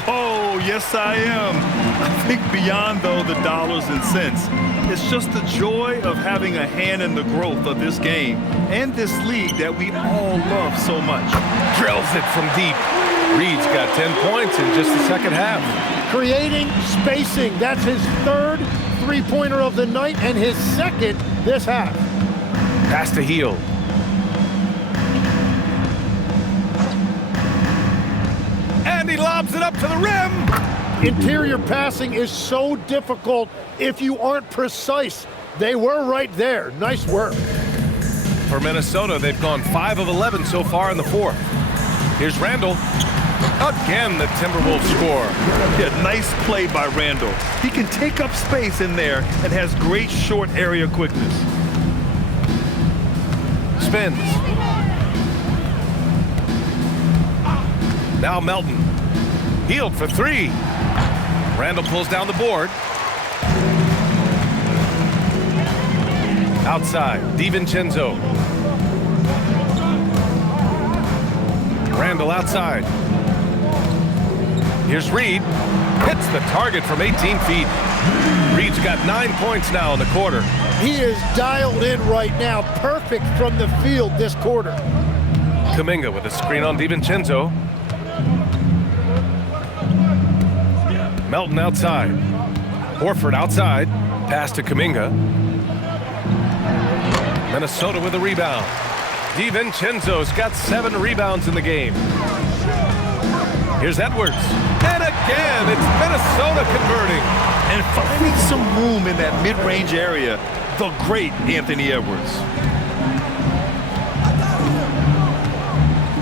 Oh, yes, I am. I think beyond, though, the dollars and cents, it's just the joy of having a hand in the growth of this game and this league that we all love so much. Drills it from deep. Reed's got 10 points in just the second half. Creating spacing. That's his third three-pointer of the night and his second this half. Pass to Hield. And he lobs it up to the rim. Interior passing is so difficult if you aren't precise. They were right there. Nice work. For Minnesota, they've gone 5 of 11 so far in the fourth. Here's Randall. Again, the Timberwolves score. Yeah, nice play by Randall. He can take up space in there and has great short area quickness. Spins. Now Melton. Hield for three. Randall pulls down the board. Outside, DiVincenzo. Randall outside. Here's Reed. Hits the target from 18 feet. Reed's got 9 points now in the quarter. He is dialed in right now. Perfect from the field this quarter. Kuminga with a screen on DiVincenzo. Melton outside. Horford outside. Pass to Kuminga. Minnesota with a rebound. DiVincenzo's got 7 rebounds in the game. Here's Edwards. And again, it's Minnesota converting. And finding some room in that mid-range area, the great Anthony Edwards.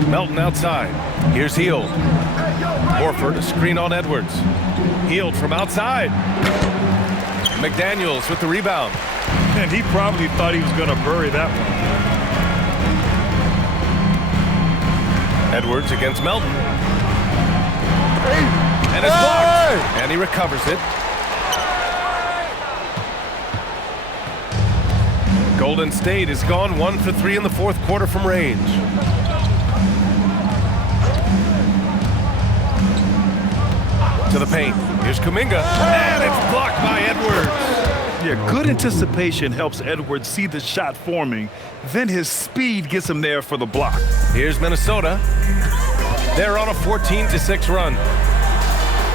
Melton outside. Here's Hield. Horford, a screen on Edwards. Hield from outside. McDaniels with the rebound. And he probably thought he was going to bury that one. Edwards against Melton. And it's blocked. And he recovers it. Golden State has gone 1 for 3 in the fourth quarter from range. To the paint. Here's Kuminga. And it's blocked by Edwards. Yeah, good anticipation helps Edwards see the shot forming. Then his speed gets him there for the block. Here's Minnesota. They're on a 14-6 run.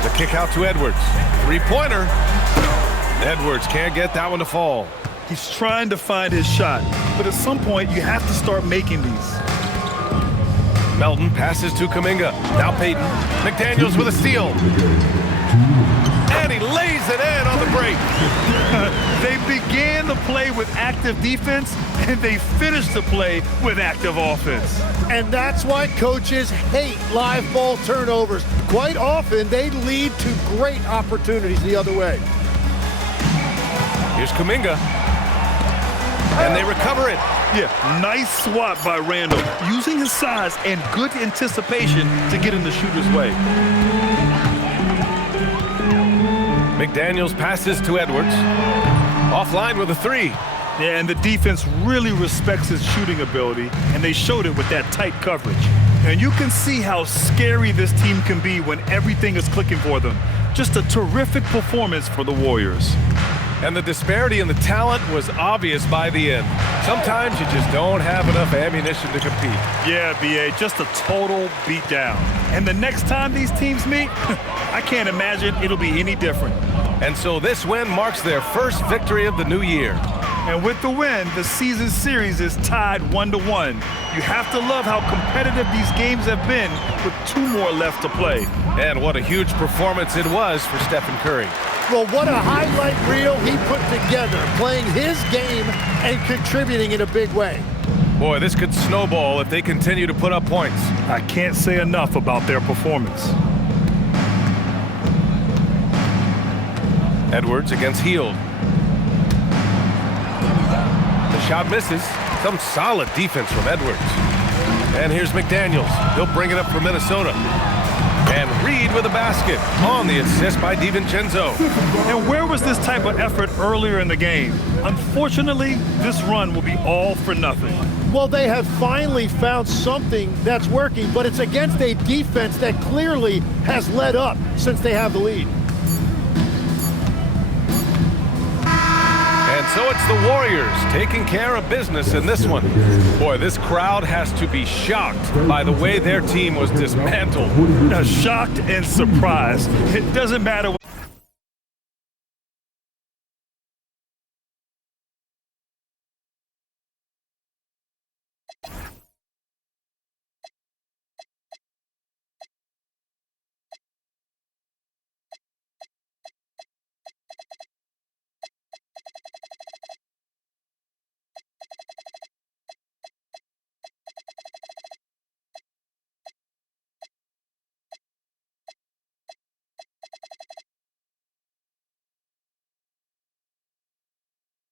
The kick out to Edwards. Three-pointer. Edwards can't get that one to fall. He's trying to find his shot, but at some point you have to start making these. Melton passes to Kuminga. Now Payton. McDaniels with a steal. And he lays it in on the break. They began the play with active defense, and they finished the play with active offense. And that's why coaches hate live ball turnovers. Quite often, they lead to great opportunities the other way. Here's Kuminga. And they recover it. Yeah, nice swat by Randall, using his size and good anticipation to get in the shooter's way. McDaniels passes to Edwards. Offline with a three. Yeah, and the defense really respects his shooting ability, and they showed it with that tight coverage. And you can see how scary this team can be when everything is clicking for them. Just a terrific performance for the Warriors. And the disparity in the talent was obvious by the end. Sometimes you just don't have enough ammunition to compete. Yeah, B.A., just a total beatdown. And the next time these teams meet, I can't imagine it'll be any different. And so this win marks their first victory of the new year. And with the win, the season series is tied 1-1. You have to love how competitive these games have been with 2 more left to play. And what a huge performance it was for Stephen Curry. Well, what a highlight reel he put together, playing his game and contributing in a big way. Boy, this could snowball if they continue to put up points. I can't say enough about their performance. Edwards against Hield. The shot misses. Some solid defense from Edwards. And here's McDaniels. He'll bring it up for Minnesota. And Reed with a basket on the assist by DiVincenzo. And where was this type of effort earlier in the game? Unfortunately, this run will be all for nothing. Well, they have finally found something that's working, but it's against a defense that clearly has let up since they have the lead. And so it's the Warriors taking care of business in this one. Boy, this crowd has to be shocked by the way their team was dismantled. Shocked and surprised. It doesn't matter what